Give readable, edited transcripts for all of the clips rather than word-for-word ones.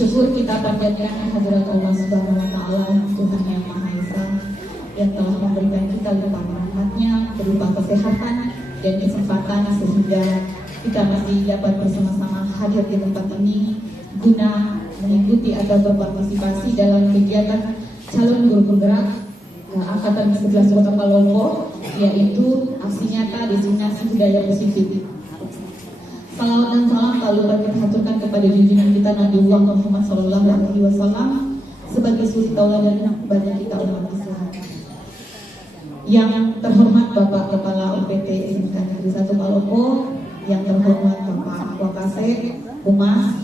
syukur kita panjatkan kehadirat Allah Subhanahu wa Ta'ala, Tuhan yang Maha Esa, yang telah memberikan kita limpahan rahmat-Nya berupa kesehatan dan kesempatan sehingga kita masih dapat bersama-sama hadir di tempat ini guna mengikuti atau berpartisipasi dalam kegiatan calon guru penggerak Angkatan 11 Kota Palopo, yaitu aksi nyata destinasi budaya positif. Salawat dan salam selalu kita haturkan kepada junjungan kita Nabiullah Muhammad SAW sebagai suri tauladan bagi kita umat Islam. Yang terhormat Bapak Kepala UPT SMK Negeri 1 Palopo, yang terhormat Bapak Wakasek, Humas,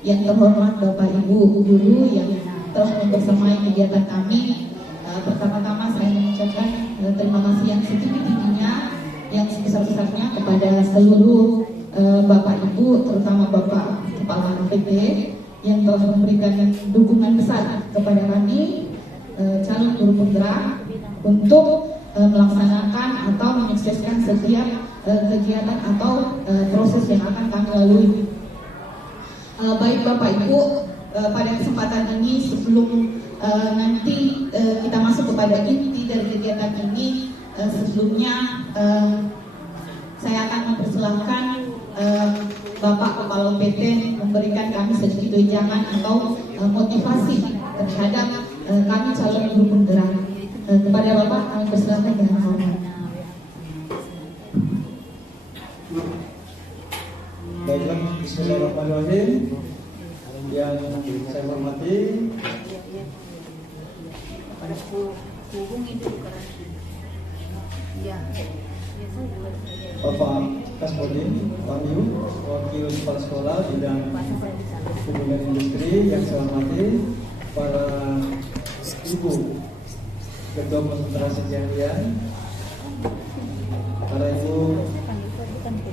yang terhormat Bapak Ibu guru yang telah membersamai kegiatan kami. Pertama-tama saya mengucapkan terima kasih yang setinggi-tingginya, yang sebesar-besarnya kepada seluruh Bapak Ibu, terutama Bapak Kepala UPT yang telah memberikan dukungan besar kepada kami calon guru penggerak untuk melaksanakan atau menyukseskan setiap kegiatan atau proses yang akan kami lalui. Baik Bapak Ibu, pada kesempatan ini sebelum nanti kita masuk kepada inti dari kegiatan ini, sebelumnya saya akan mempersilahkan Bapak Kepala UPT memberikan kami sedikit wejangan atau motivasi terhadap kami calon guru penggerak. Kepada Bapak kami persilahkan dengan hormat. Baiklah, bismillahirrahmanirrahim. Yang saya hormati Bapak Kasmodin Wahyu, Wakil Kepala Sekolah Bidang Hubungan Industri. Yang saya hormati para Ibu Ketua Konsentrasi Jarian, para Ibu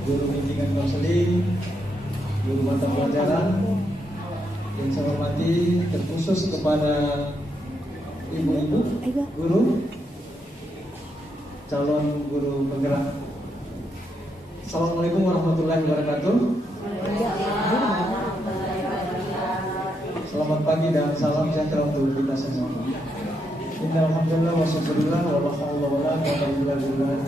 Guru Bimbingan Konseling, Guru Mata Pelajaran. Yang saya hormati terkhusus kepada ibu-ibu guru, calon guru penggerak. Assalamualaikum warahmatullahi wabarakatuh. Selamat pagi dan salam sejahtera untuk kita semua. Alhamdulillah wa syukurillah wa la haula wa la quwwata illa billah.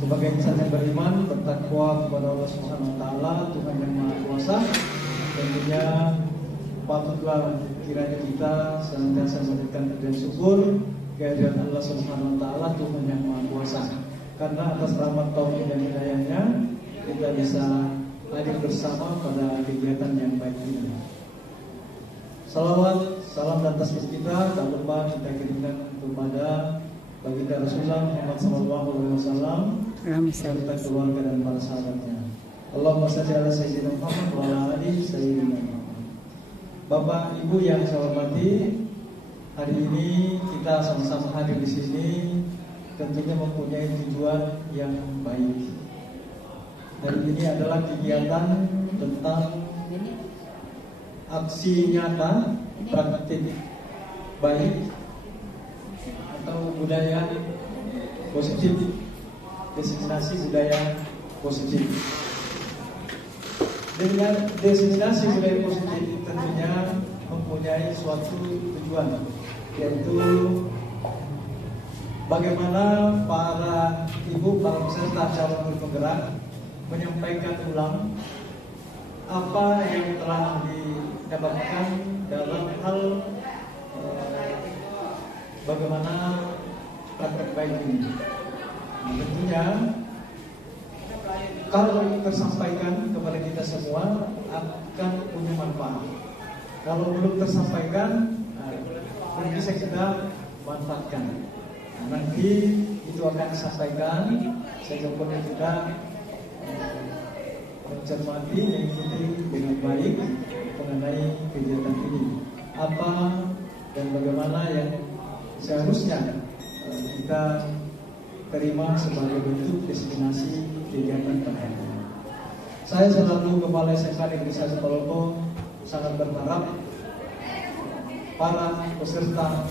Sebagai insan yang beriman, bertakwa kepada Allah Subhanahu wa Ta'ala, Tuhan yang Maha Kuasa, tentunya patutlah kiranya kita senantiasa memberikan pujian syukur kehadirat Allah Subhanahu wa Ta'ala, Tuhan yang Maha Kuasa. Karena atas rahmat taufik dan hidayahnya kita bisa hadir bersama pada kegiatan yang baik ini. Salawat, salam dan tasbih kita tak lupa kita kirimkan kepada baginda Rasulullah Muhammad SAW, serta keluarga dan para sahabatnya. Allahumma shalli ala sayyidina Muhammad wa ala ali sayyidina Muhammad. Bapak Ibu yang saya hormati, hari ini kita sama-sama hadir di sini tentunya mempunyai tujuan yang baik. Hari ini adalah kegiatan tentang aksi nyata praktik baik atau budaya positif, destinasi budaya positif. Dengan destinasi budaya positif tentunya mempunyai suatu tujuan, yaitu bagaimana para ibu, para peserta calon guru penggerak menyampaikan ulang apa yang telah didapatkan dalam hal bagaimana praktek baik ini. Tentunya kalau tersampaikan kepada kita semua akan punya manfaat. Kalau belum tersampaikan, bisa kita manfaatkan. Nanti itu akan disampaikan. Saya coba kita mencermati, mengikuti dengan baik mengenai kegiatan ini. Apa dan bagaimana yang seharusnya kita terima sebagai bentuk destinasi kegiatan pendidikan. Saya selaku Kepala SMK Negeri 1 Palopo sangat berharap para peserta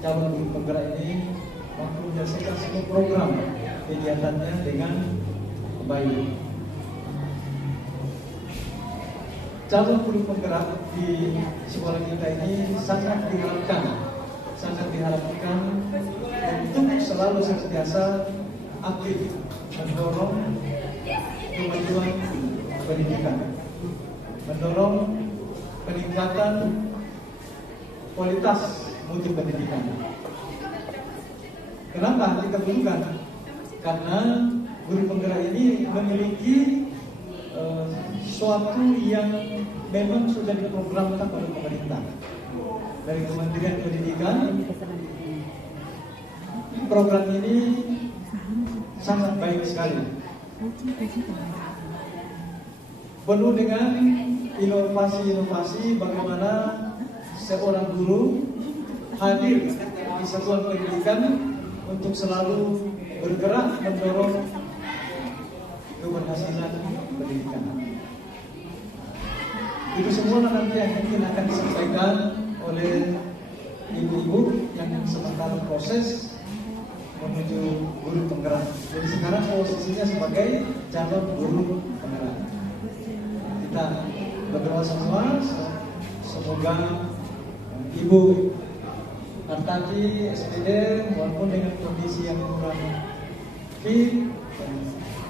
calon guru penggerak ini mampu menyelesaikan semua program kegiatannya dengan baik. calon guru penggerak di sekolah kita ini sangat diharapkan untuk selalu senantiasa aktif mendorong kemajuan pendidikan, mendorong peningkatan kualitas mutu pendidikan. Kenapa kita butuhkan? Karena guru penggerak ini memiliki suatu yang memang sudah diprogramkan oleh pemerintah dari Kementerian Pendidikan. Program ini sangat baik sekali, penuh dengan inovasi-inovasi bagaimana seorang guru hadir di satuan pendidikan untuk selalu bergerak mendorong keberhasilan pendidikan. Itu semua nanti yang mungkin akan disampaikan oleh ibu-ibu yang sementara proses menuju guru penggerak. Jadi sekarang posisinya sebagai calon guru penggerak. Kita berdoa semua, semoga Ibu Artaki SPD walaupun dengan kondisi yang kurang fit,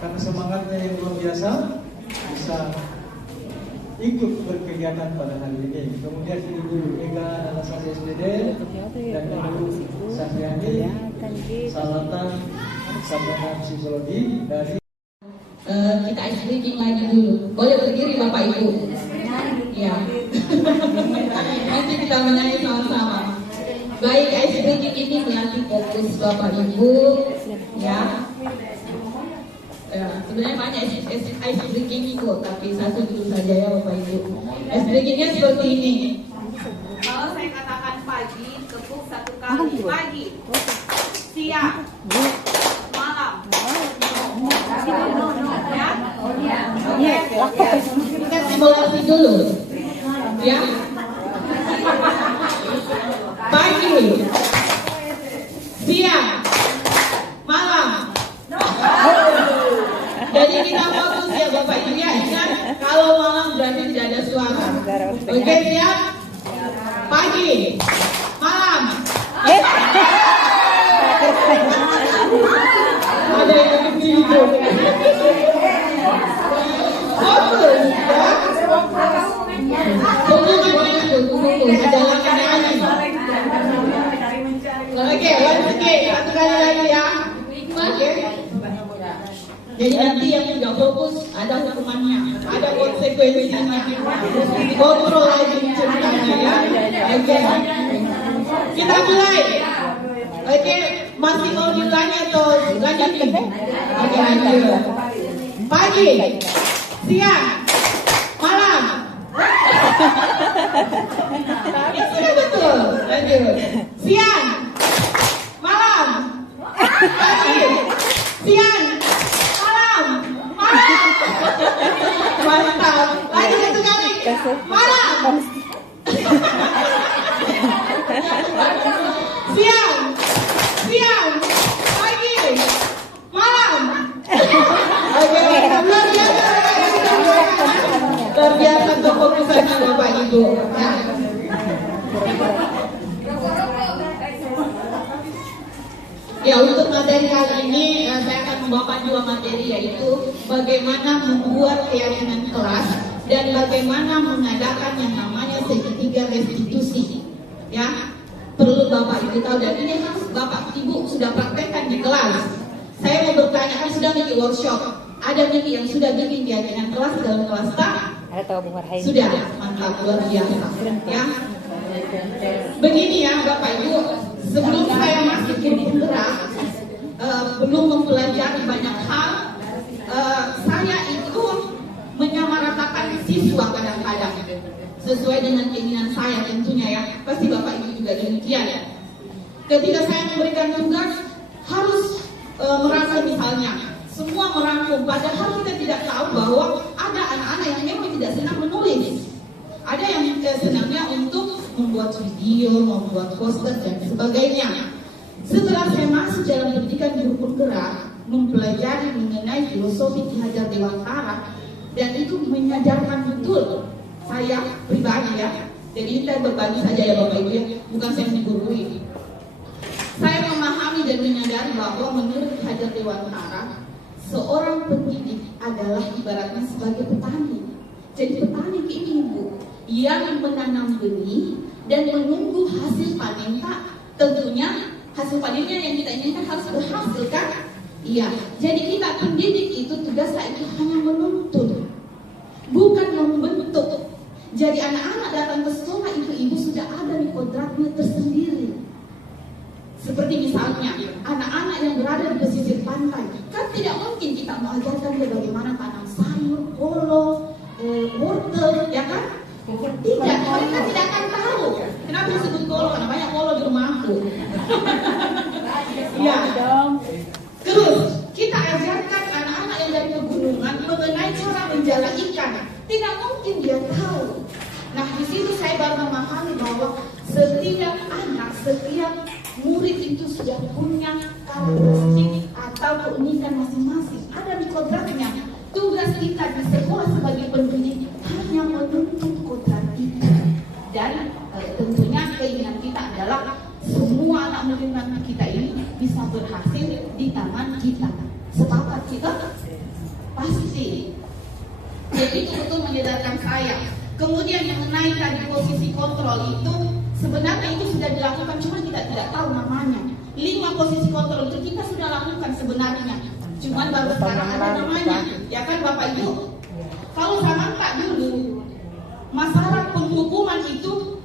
karena semangatnya yang luar biasa bisa ikut berkegiatan pada hari ini. Kemudian Ibu Ega Anasasi SPD dan Ibu Safriani Salatan Sarjana Psikologi dari kita ice breaking lagi dulu. Boleh berdiri Bapak Ibu? Ya. Nanti kita menyanyi sama-sama. Baik, ice breaking ini melatih fokus Bapak Ibu, ya. Sebenarnya banyak ice breaking itu, tapi satu dulu saja ya Bapak Ibu. Ice breakingnya seperti ini. Kalau saya katakan pagi, tepuk satu kali. Pagi, siang, malam. Ya? Kita simulasi dulu, ya. Pagi, siang, malam. Jadi kita fokus ya Bapak Ibu ya. Ingat, kalau malam berarti tidak ada suara. Oke, siap? Pagi, malam. Ada yang kecil itu. Fokus ya. Tunggu, ada lagi. Oke, once again, satu kali lagi ya. Oke. Jadi nanti yang tidak fokus ada hukumannya, ada konsekuensinya. Kontrol lagi ceritanya ya. Oke. Kita mulai. Oke, masih mau ditanya atau lanjutin? Oke, lanjut. Pagi, siang, malam. Ini sudah betul. Lanjut. Siang, malam. Pagi, siang, malam. Mantap. Lagi satu kali. Malam. Siang, pagi, malam. Oke, luar biasa kefokusannya Bapak Ibu. Ya, untuk materi kali ini saya akan membawakan dua materi, yaitu bagaimana membuat keyakinan kelas dan bagaimana mengadakan yang namanya segitiga restitusi. Ya, perlu Bapak Ibu tahu, dan ini harus Bapak Ibu sudah praktekkan di kelas. Saya mau bertanya, kan sudah bikin workshop, ada yang sudah bikin keyakinan kelas dalam kelas tak? Sudah, mantap, luar biasa. Ya, begini ya Bapak Ibu, sebelum saya masuk guru penggerak, belum mempelajari banyak hal, saya itu menyamaratakan siswa kadang-kadang sesuai dengan keinginan saya tentunya ya. Pasti Bapak Ibu juga demikian ya. Ketika saya memberikan tugas harus merangkum, misalnya semua merangkum, padahal kita tidak tahu bahwa ada anak-anak yang memang tidak senang menulis, ada yang senangnya untuk membuat video, membuat poster dan sebagainya. Setelah saya masuk dalam pendidikan guru penggerak, mempelajari mengenai filosofi Ki Hajar Dewantara, dan itu menyadarkan betul saya pribadi ya. Jadi saya berbagi saja ya Bapak Ibu ya, bukan saya menggurui. Saya memahami dan menyadari bahwa menurut Hajar Dewantara, seorang pendidik adalah ibaratnya sebagai petani. Jadi petani ini ibu yang menanam benih dan menunggu hasil panen. Tentunya hasil panennya yang kita inginkan harus berhasil kan? Iya. Jadi kita pendidik itu tugasnya itu hanya menuntun, bukan membentuk. Jadi anak-anak datang ke sekolah itu ibu sudah ada di kodratnya tersendiri. Seperti misalnya anak-anak yang berada di pesisir pantai, kan tidak mungkin kita mengajarkan dia bagaimana tanam sayur, kolo, wortel, ya kan? Tidak, mereka tidak akan tahu. Kenapa disebut kolo? Karena banyak kolo di rumahku. Ya. Terus kita ajarkan anak-anak yang dari pegunungan mengenai cara menjala ikan. Tidak mungkin dia tahu. Nah di situ saya baru memahami bahwa setiap anak, setiap murid itu sudah punya karakteristik atau keunikan masing-masing. Ada di kodratnya. Tugas kita di sekolah sebagai pendidik hanya menuntut kodrat itu. Dan tentunya keinginan kita adalah semua anak murid kita ini bisa berhasil di tangan kita. Sepakat kita? Pasti. Jadi itu betul menyadarkan saya. Kemudian mengenai tadi posisi kontrol itu sebenarnya itu sudah dilakukan, cuma kita tidak tahu namanya. 5 posisi kontrol itu kita sudah lakukan sebenarnya, cuman baru sekarang ada namanya, ya kan Bapak Ibu? Kalau zaman Pak dulu, masalah penghukuman itu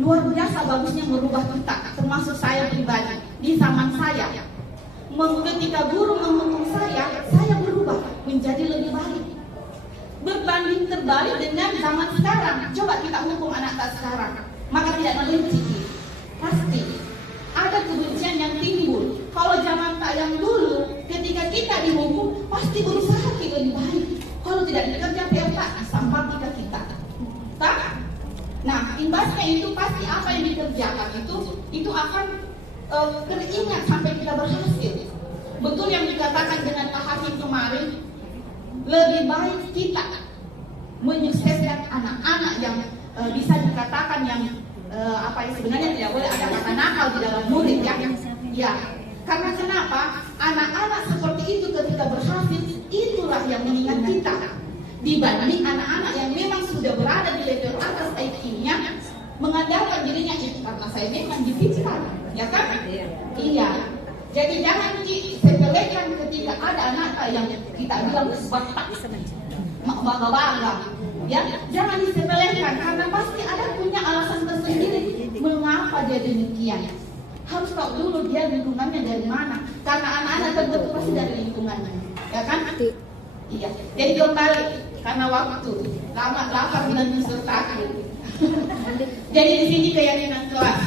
luar biasa bagusnya merubah kita, termasuk saya pribadi. Di zaman saya, ketika guru menghukum saya berubah menjadi lebih baik. Berbanding terbalik dengan zaman sekarang. Coba kita hukum anak sekarang, maka tidak membenci. Pasti ada kebencian yang timbul. Kalau zaman tak yang dulu, ketika kita dihukum, pasti berusaha kita lebih baik. Kalau tidak dikerja PRK, sampah kita. Tak? Nah, imbasnya itu pasti apa yang dikerjakan itu akan teringat sampai kita berhasil. Betul yang dikatakan dengan Pak Hakim kemarin. Lebih baik kita menyukseskan anak-anak yang bisa dikatakan yang sebenarnya tidak boleh ada kata nakal di dalam murid ya. Karena kenapa? Anak-anak seperti itu ketika berhasil itulah yang mengingat kita dibanding anak-anak yang memang sudah berada di level atas IQ-nya mengandalkan dirinya itu karena saya memang dipikirkan, ya kan? Iya. Jadi jangan disepelekan ketika ada anak yang kita bilang bangga-bangga. Ya, jangan disepelekan karena pasti ada punya alasan tersendiri mengapa dia demikian. Harus tahu dulu dia lingkungannya dari mana. Karena anak-anak terbentuk pasti dari lingkungannya, ya kan? Iya. Jadi kembali karena waktu lama bilang disertakan. Jadi di sini keyakinan kelas.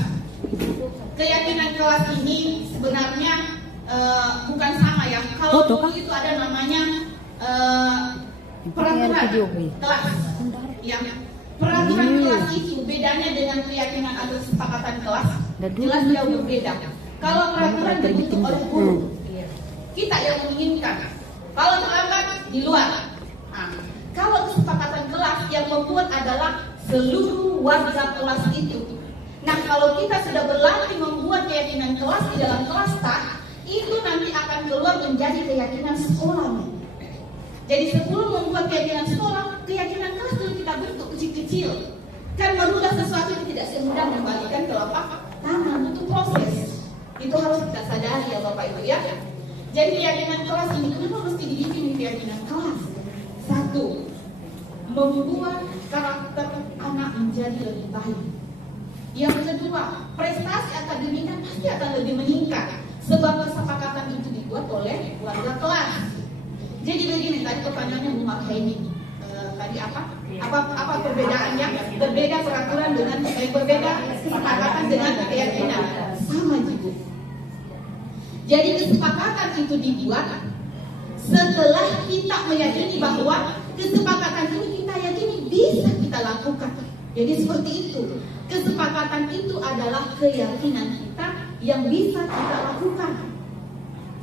Keyakinan kelas ini sebenarnya bukan sama ya. Kalau dulu itu ada namanya peraturan kelas. Ya, peraturan kelas itu bedanya dengan keyakinan atau kesepakatan kelas. Jelas jauh berbeda. Kalau peraturan dibentuk oleh guru, kita yang menginginkan. Kalau terlambat di luar. Nah, kalau kesepakatan kelas yang membuat adalah seluruh warga kelas itu. Nah, kalau kita sudah berlatih membuat keyakinan kelas di dalam kelas itu nanti akan keluar menjadi keyakinan sekolah. Jadi sebelum membuat keyakinan sekolah, keyakinan kelas dulu kita bentuk kecil-kecil. Kan merubah sesuatu yang tidak semudah membalikan telapak tangan, butuh proses. Itu harus kita sadari ya Bapak Ibu ya. Jadi keyakinan kelas ini kenapa mesti dibikin keyakinan kelas? 1, membuat karakter anak menjadi lebih baik. Yang kedua, prestasi akademiknya pasti akan lebih meningkat sebab kesepakatan itu dibuat oleh warga kelas. Jadi begini, tadi pertanyaannya Bu Marhaini, tadi apa perbedaannya? Berbeda peraturan dengan berbeda kesepakatan dengan keyakinan. Sama juga. Jadi kesepakatan itu dibuat setelah kita meyakini bahwa kesepakatan ini kita yakini bisa kita lakukan. Jadi seperti itu. Kesepakatan itu adalah keyakinan kita yang bisa kita lakukan.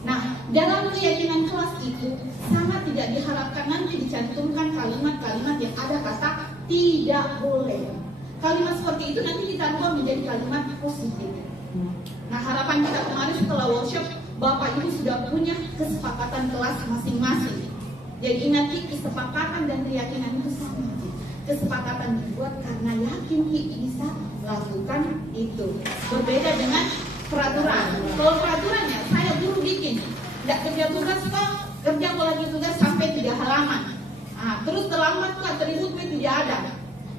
Nah, dalam keyakinan kelas itu sangat tidak diharapkan nanti dicantumkan kalimat-kalimat yang ada kata Tidak boleh. Kalimat seperti itu nanti kita ubah menjadi kalimat positif. Nah, harapan kita kemarin setelah workshop, Bapak Ibu sudah punya kesepakatan kelas masing-masing. Jadi ingat, kesepakatan dan keyakinan itu sama. Kesepakatan dibuat karena yakin bisa lakukan itu. Berbeda dengan peraturan. Kalau peraturannya saya guru bikin, tidak kerja tugas kok, kerja kalau lagi tugas sampai 3 halaman. Nah, terus terlambat kok, atribut tidak ada.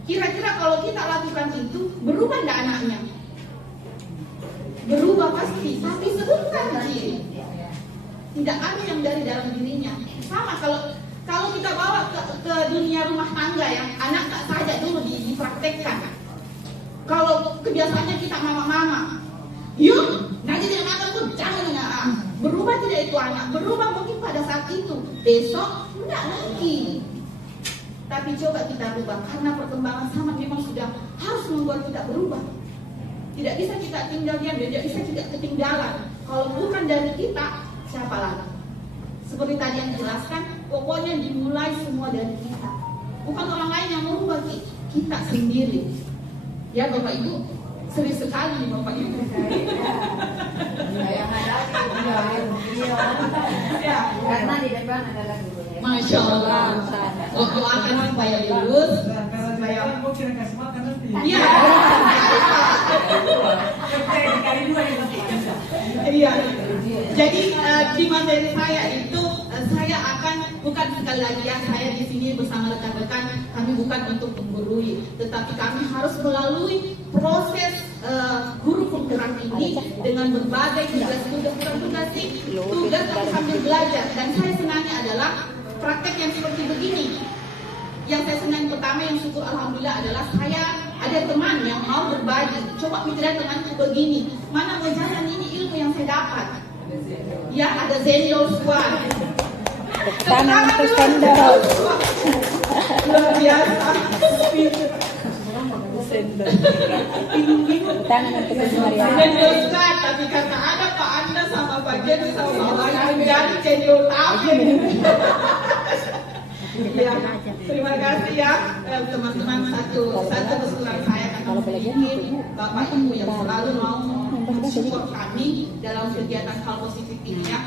Kira-kira kalau kita lakukan itu, berubah tidak anaknya? Berubah pasti, tapi sebentar sih. Tidak ada yang dari dalam dirinya. Sama kalau kita bawa ke dunia rumah tangga ya, anak tak saja dulu dipraktekkan. Kalau kebiasaannya kita mama-mama, yuk, nanti dia makan pun jangan enggak. Berubah tidak itu anak, berubah mungkin pada saat itu, besok enggak lagi. Tapi coba kita rubah, karena perkembangan zaman memang sudah harus membuat kita berubah. Tidak bisa kita tinggal diam, tidak bisa kita ketinggalan. Kalau bukan dari kita, siapa lagi? Seperti tadi yang dijelaskan, pokoknya dimulai semua dari kita. Bukan orang lain yang merubah, kita sendiri. Ya Bapak Ibu, serius sekali Bapak Ibu. Ya, Karena di depan adalah gurunya. Masya Allah. Doakan supaya lulus. Karena saya mau kira kasih makan nanti. Iya. Iya. Jadi di materi saya itu saya akan bukan sekali lagi ya, saya di sini bersama rekan-rekan, kami bukan untuk menggurui, tetapi kami harus melalui proses guru penggerak ini dengan berbagai tugas sambil belajar. Dan saya senangnya adalah praktek yang seperti begini. Yang saya senang pertama, yang syukur alhamdulillah adalah saya ada teman yang mau berbagi. Coba pikiran temanku begini, mana mau jalan ini ilmu yang saya dapat. Ya, ada Zenior Squad. Tangan untuk sendal. Luar biasa. Tangan untuk Maria. Zenior Squad, tapi kata ada Pak Anda sama Pak Jen sama orang menjadi Zenior Tamin. Ya, terima kasih ya teman-teman, satu kesulitan saya Kalau belajar mungkin Bapak Ibu yang selalu mau mensupport kami dalam kegiatan hal positif ini ya.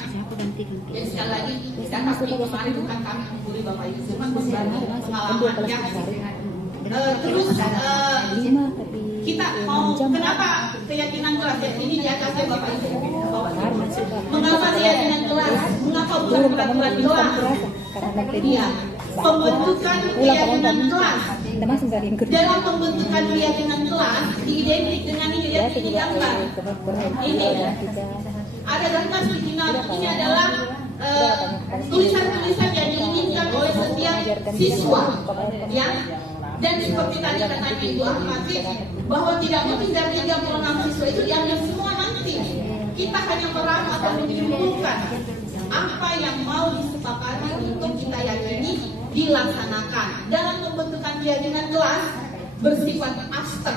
Dan sekali lagi, dan pasti kemarin bukan kami menggurui Bapak Ibu, cuma berbagi pengalaman ya. Terus kita mau, kenapa keyakinan kelas ya? Ini di atasnya Bapak Ibu. Mengapa keyakinan kelas? Mengapa bukan peraturan kelas? Iya, pembentukan keyakinan kelas. Dalam pembentukan keyakinan kelas diidentik dengan ini gambar. Ini ada gambar ini adalah tulisan-tulisan yang diinginkan oleh setiap siswa, ya. Dan seperti tadi katanya Ibu Ahmadi, bahwa tidak mungkin dari 36 siswa itu diambil semua nanti. Kita hanya meramu atau menyimpulkan apa yang mau disepakati untuk kita yakini dilaksanakan. Dalam pembentukan keyakinan kelas bersifat abstrak,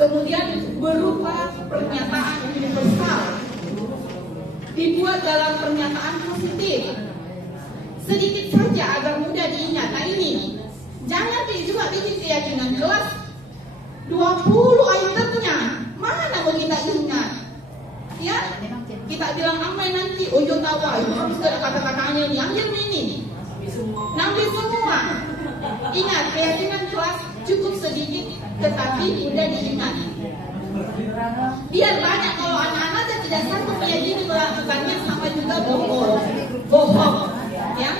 kemudian berupa pernyataan universal, dibuat dalam pernyataan positif, sedikit saja agar mudah diingat. Nah ini, jangan juga bikin keyakinan kelas 20 itemnya, mana mau kita ingat? Ya, kita bilang amai nanti ojo tawa, harus ada kata-katanya ini, ambil ini, ambil semua. Ingat, keyakinan kelas cukup sedikit, tetapi mudah diingat. Biar banyak, kalau anak-anak tidak sanggup meyakini melakukannya, sama juga bohong. Ya,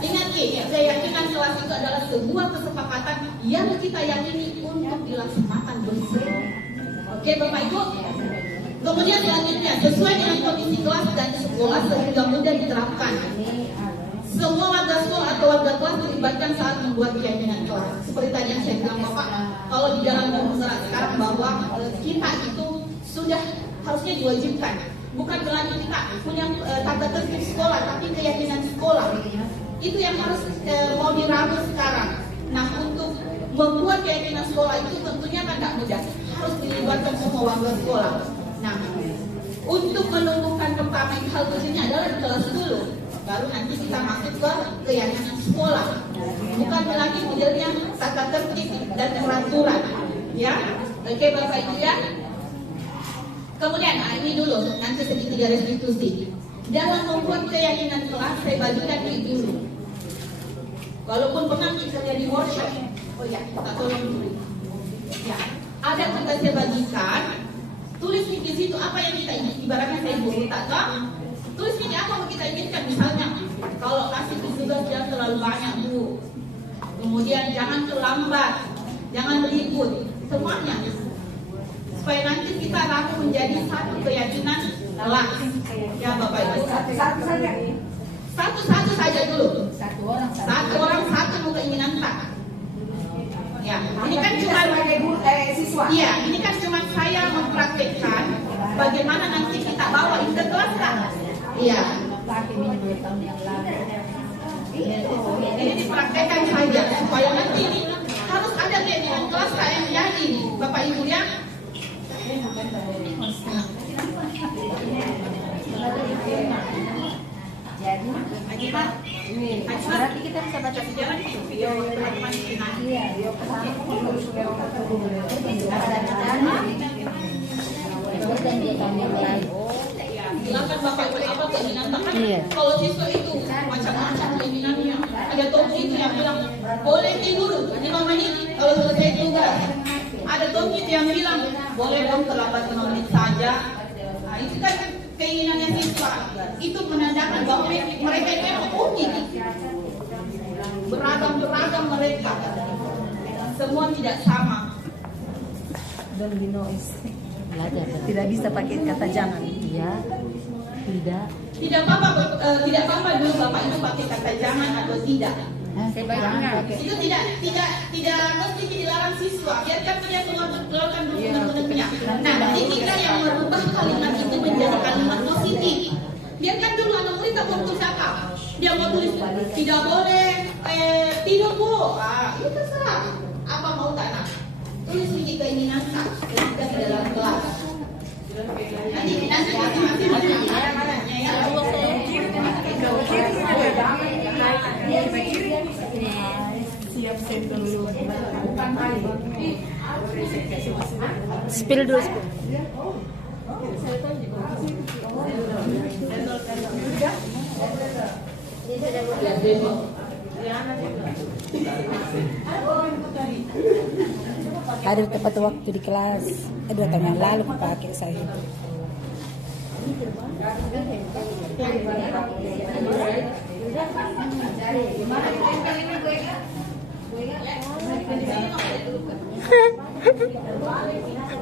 ingat keyakinan kelas itu adalah sebuah kesepakatan yang kita yakini untuk dilaksanakan bersama. Oke Bapak Ibu. Kemudian selanjutnya, sesuai dengan kondisi kelas dan sekolah sehingga mudah diterapkan. Semua warga sekolah atau warga kelas dilibatkan saat membuat keyakinan kelas. Seperti tadi yang saya bilang Bapak, kalau di dalam pembukaan sekarang bahwa kita itu sudah harusnya diwajibkan. Bukan berarti kita punya tata tertib sekolah, tapi keyakinan sekolah. Itu yang harus mau diramu sekarang. Nah, untuk membuat keyakinan sekolah itu tentunya kan tidak mudah. Harus dilibatkan semua warga sekolah. Nah, untuk menumbuhkan pertama hal khususnya adalah di kelas dulu. baru nanti kita masuk ke keyakinan sekolah. Bukan lagi modelnya tata tertib dan peraturan, ya. Oke Bapak Ibu ya. Kemudian ini dulu nanti segitiga restitusi. Dalam membuat keyakinan kelas saya bagikan ini dulu. Walaupun pernah kita jadi workshop, oh ya kita tolong dulu. Ya, ada kita saya bagikan. Tulis di situ apa yang kita ingin. Ibaratnya saya guru tak tulis ini apa yang kita inginkan. Misalnya kalau kasih tugas jangan terlalu banyak Bu. Kemudian jangan terlambat, jangan ribut, semuanya supaya nanti kita ramu menjadi satu keyakinan kelas. Ya Bapak Ibu. Satu saja dulu. Satu orang satu keinginan tak. Ya, ini kan cuma siswa. Iya, ini kan cuma saya mempraktekkan bagaimana nanti kita bawa ke kelas kan. Iya. Ini dipraktekkan saja supaya nanti ini harus ada keyakinan kelas yang jadi Bapak Ibu ya. Jadi berarti kita bisa baca sejarah video teman-teman di sini. Iya, Silakan Bapak Ibu apa keinginan kan? Iya. Kalau siswa itu macam-macam keinginannya. Ada tokoh itu yang bilang boleh tidur 5 menit kalau selesai tugas. Ada tokoh itu yang bilang boleh dong terlambat 5 menit saja. Nah, itu kan keinginannya siswa. Itu menandakan bahwa mereka itu memang unik. Beragam mereka. Semua tidak sama. Belajar. tidak bisa pakai kata jangan. Iya. Tidak. Tidak apa-apa dulu Bapak Ibu pakai kata jangan atau tidak. Sebaiknya Itu tidak mesti dilarang siswa. Biarkan dia keluarkan dulu undang-undangnya. Nah, nanti kita yang merubah kalimat itu menjadi kalimat positif. Biarkan dulu anak murid tak mau tulis apa. Dia mau tulis tidak boleh tidur Bu. Itu terserah. Apa mau tak nak? Tulis ini keinginan tak ketika di dalam kelas. Nanti masing-masing mana-mananya ya. Spill dulu. Spill. Hadir tepat waktu di kelas. 2 tahun yang lalu pakai saya.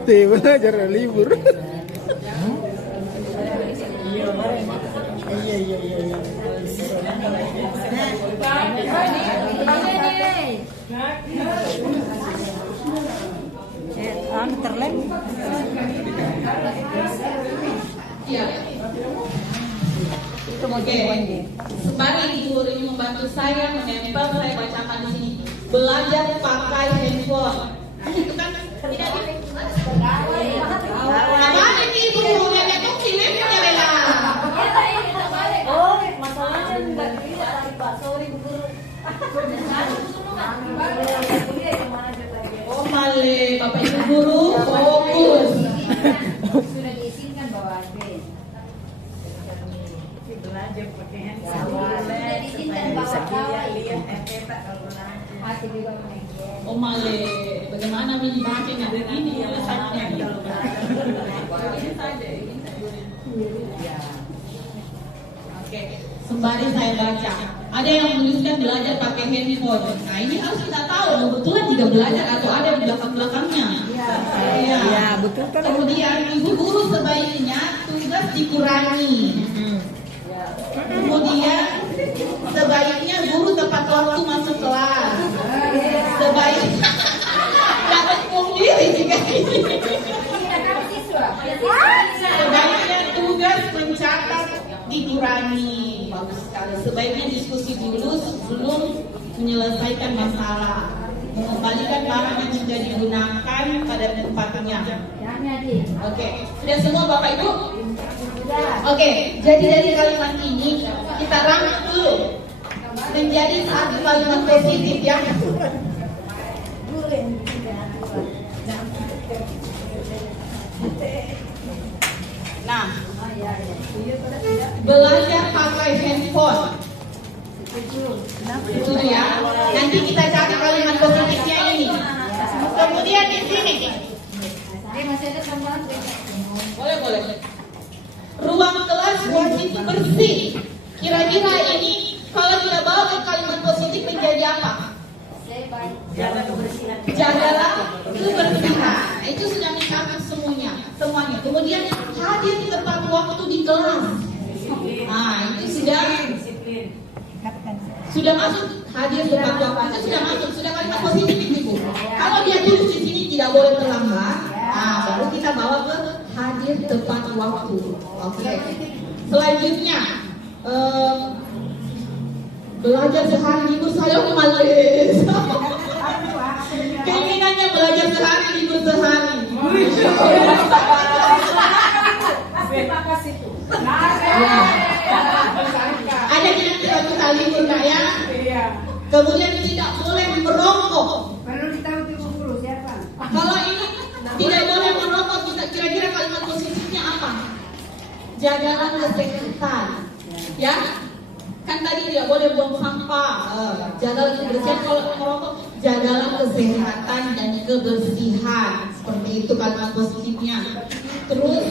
Belajar libur. Terlem. Ya. Oke. Sembari Ibu guru ini membantu saya menempel, saya bacakan di sini. Belajar pakai handphone. Itu kan tidak apa ini Ibu guru yang itu filmnya Lela. Oh, masalahnya enggak dilihat tadi Pak. Sorry Bu Guru. Oh male, Bapak Ibu guru fokus. Sudah diizinkan bawa HP. Belajar pakai handphone. Sudah diizinkan bawa masih juga menengok. Oh male, bagaimana ini bacanya? Ini alasannya. Ini saja. Oke, sembari saya baca, ada yang menuliskan belajar pakai handphone. Nah ini harus kita tahu, kebetulan tidak belajar atau ada di belakang-belakangnya. Ya, betul kan. Kemudian ibu guru sebaiknya tugas dikurangi. Kemudian sebaiknya guru tepat waktu masuk kelas. Sebaiknya dapat diri juga. Sebaiknya tugas mencatat dikurangi. Bagus sekali. Sebaiknya diskusi dulu sebelum menyelesaikan masalah. Mengembalikan barang yang sudah digunakan pada tempatnya. Oke, sudah semua Bapak Ibu? Oke, jadi dari kalimat ini kita kita rangkum dulu menjadi satu kalimat positif ya. Nah, belajar pakai handphone itu ya. Nanti kita cari kalimat positifnya ini. Kemudian di sini, boleh. Ruang kelas wajib bersih. Kira-kira ini kalau kita bawa ke kalimat positif menjadi apa? Jagalah kebersihan. Nah, itu sudah mencakup semuanya. Kemudian hadir tepat waktu di kelas. Nah, itu sudah masuk hadir tepat waktu. Itu sudah masuk, sudah kalimat positif itu. Kalau dia tulis di sini tidak boleh terlambat, nah baru kita bawa ke hadir tepat waktu. Oke. Selanjutnya belajar sehari libur saya males. Keinginannya belajar sehari libur sehari. Ada kira-kira kita libur nggak ya? Kemudian tidak boleh merokok. Kalau ini tidak boleh merokok, kira-kira kalimat positifnya apa? Jagalah kesehatan, ya. Kan tadi tidak boleh buang sampah. Jagalah kebersihan. Kalau merokok, jagalah kesehatan dan kebersihan. Seperti itu kalimat positifnya. Terus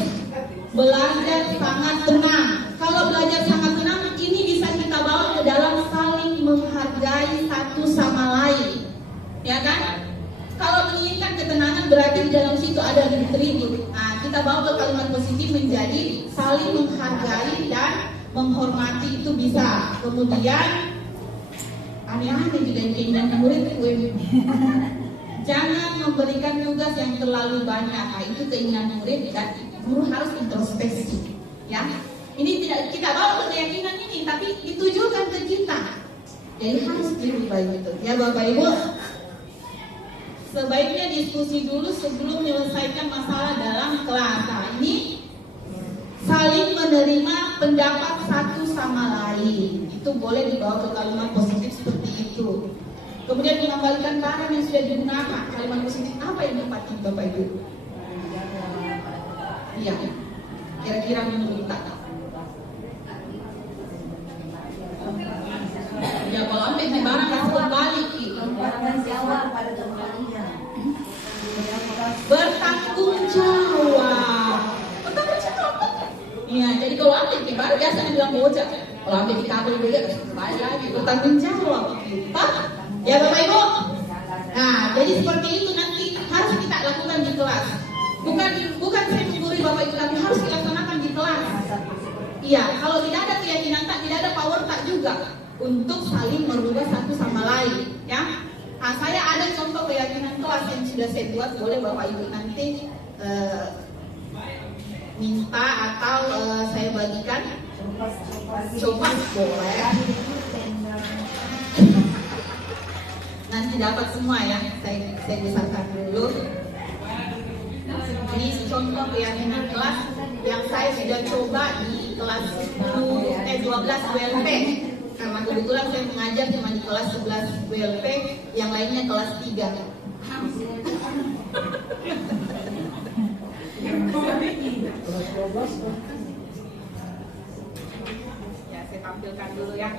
belajar sangat tenang. Kalau belajar sangat tenang, ini bisa kita bawa ke dalam saling menghargai satu sama lain, ya kan? Kalau menginginkan ketenangan berarti di dalam situ ada ribut. Nah, kita bawa ke kalimat positif menjadi saling menghargai dan menghormati, itu bisa. Kemudian aneh-aneh juga keinginan murid gue. Jangan memberikan tugas yang terlalu banyak. Nah, itu keinginan murid dan guru harus introspeksi, ya. Ini tidak kita bawa ke keyakinan ini, tapi ditujukan ke kita. Jadi harus dirubah gitu, ya Bapak Ibu. Sebaiknya diskusi dulu sebelum menyelesaikan masalah dalam kelas. Nah, ini saling menerima pendapat satu sama lain. Itu boleh dibawa ke kalimat positif seperti itu. Kemudian mengembalikan barang yang sudah digunakan. Kalimat positif apa yang tepat Bapak Ibu? Iya. Kira-kira menurut tak? Ya kalau ambil di barang harus kembali. Bertanggung jawab. Iya, jadi kalau ambil di barang biasa bilang bocah. Kalau ambil di kabel juga kembali lagi. Bertanggung jawab. Pak? Ya Bapak Ibu. Nah, jadi seperti itu nanti harus kita lakukan di kelas. Bukan saya menggurui Bapak Ibu, tapi harus dilaksanakan di kelas. Iya, kalau tidak ada keyakinan tak, tidak ada power tak juga untuk saling merubah satu sama lain, ya. Nah, saya ada contoh keyakinan kelas yang sudah saya buat, boleh Bapak Ibu nanti minta atau saya bagikan. Coba boleh. Nanti dapat semua ya. Saya besarkan dulu. Ini contoh keyakinan kelas yang saya sudah coba di kelas 12 WLP. Karena kebetulan saya mengajar cuma di kelas 11 WLP, yang lainnya kelas 3. Ya, saya tampilkan dulu ya.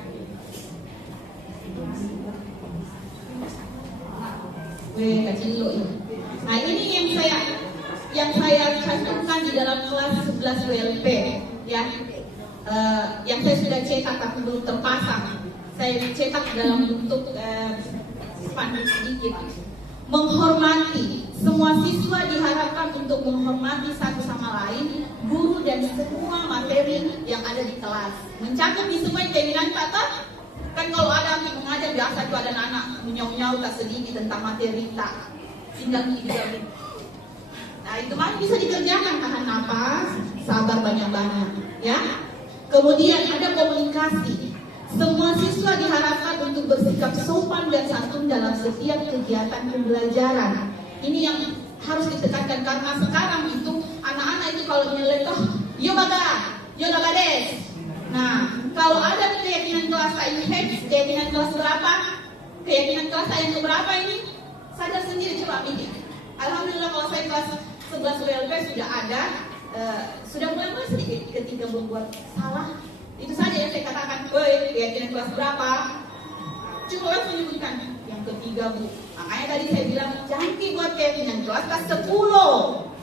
Kecil dulu ya. Nah, ini yang saya cantumkan di dalam kelas 11 WLP ya. Yang saya sudah cetak tapi belum terpasang. Saya cetak dalam bentuk spanduk sedikit. Menghormati. Semua siswa diharapkan untuk menghormati satu sama lain, guru dan semua materi yang ada di kelas. Mencakup di semua keinginan kata. Kan kalau ada yang mengajar biasa itu ada anak menyau-nyau tak sedikit tentang materi tak. Tinggal dijamin. Nah, itu mah bisa dikerjakan, tahan napas, sabar banyak-banyak, ya. Kemudian ada komunikasi. Semua siswa diharapkan untuk bersikap sopan dan santun dalam setiap kegiatan pembelajaran. Ini yang harus ditekankan karena sekarang itu anak-anak itu kalau nyeletuk, yo baga, yo nagades. Nah, kalau ada keyakinan kelas saya yang keberapa ini? Sadar sendiri, coba pikir. Alhamdulillah kalau saya kelas 11 WLP sudah ada, sudah mulai sedikit ketika membuat salah. Itu saja yang saya katakan, woi keyakinan kelas berapa? Cukup langsung menyebutkan yang ketiga Bu. Makanya tadi saya bilang jangan buat keyakinan kelas 10,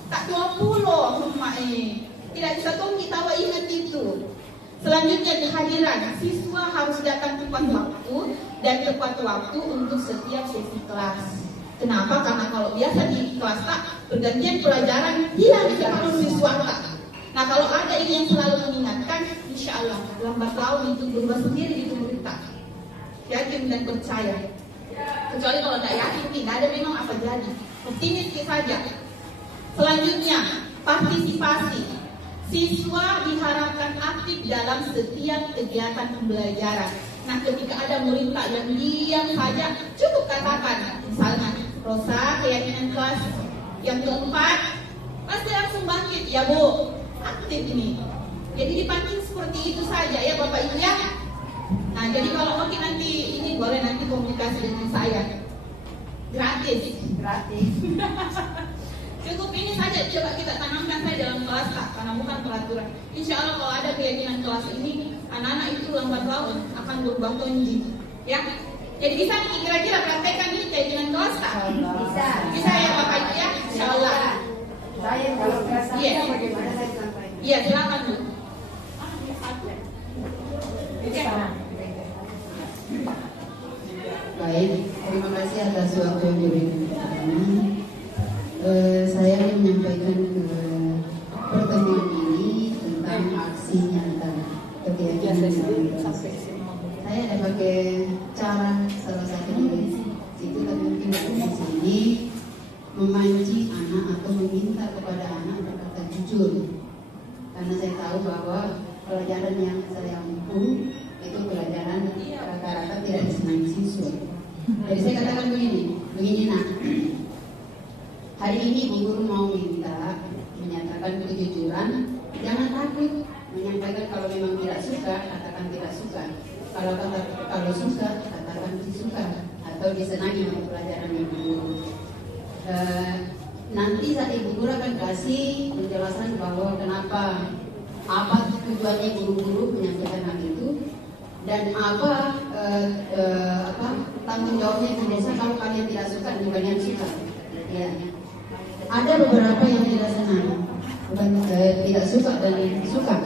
tak 20. Tidak bisa tuh kita ingat itu. Selanjutnya kehadiran siswa harus datang tepat waktu dan tepat waktu untuk setiap sesi kelas. Kenapa? Karena kalau biasa di kelas tak pergantian pelajaran tidak bisa kalau siswa tak. Nah kalau ada ini yang selalu mengingatkan, insya Allah lambat laun itu berubah sendiri di tubuh kita. Yakin dan percaya. Kecuali kalau tidak yakin, tidak ada memang apa jadi. Optimis saja. Selanjutnya partisipasi. Siswa diharapkan aktif dalam setiap kegiatan pembelajaran. Nah, ketika ada murid tak yang diam saja, cukup katakan, misalnya, Rosa, keyakinan kelas yang keempat, pasti langsung bangkit, ya Bu, aktif ini. Jadi dipanggil seperti itu saja ya Bapak Ibu ya. Nah, jadi kalau mungkin nanti ini boleh nanti komunikasi dengan saya, gratis. Cukup ini saja, coba kita tanamkan saja dalam kelas tak, karena bukan peraturan. Insya Allah kalau ada keyakinan kelas ini, anak-anak itu lambat laun akan berubah tonji, ya. Jadi bisa nih kira-kira praktekkan nih keyakinan kelas tak? Bisa ya Bapak Ibu ya, Insya Allah. Saya kalau kelas Iya. bagaimana saya sampaikan? Iya silakan Bu. Baik, terima kasih atas waktu yang diberikan kepada kami. Saya ingin menyampaikan ke pertemuan ini tentang aksi nyata kegiatan saya ada pakai cara salah satunya dari situ, tapi mungkin di sini memancing anak atau meminta kepada anak berkata jujur, karena saya tahu bahwa pelajaran yang saya ampu itu pelajaran rata-rata tidak disenangi siswa. Jadi saya katakan begini nak. Hari ini Bu Guru mau minta menyatakan kejujuran, jangan takut menyampaikan kalau memang tidak suka, katakan tidak suka. Kalau suka, katakan suka atau disenangi untuk pelajaran Ibu Guru. Nanti saat Ibu Guru akan kasih penjelasan bahwa kenapa, apa tujuannya guru-guru menyampaikan hal itu dan apa tanggung jawabnya di desa kalau kalian tidak suka dan kalian suka. Ya. Ada beberapa yang tidak senang, bukan tidak suka dan suka.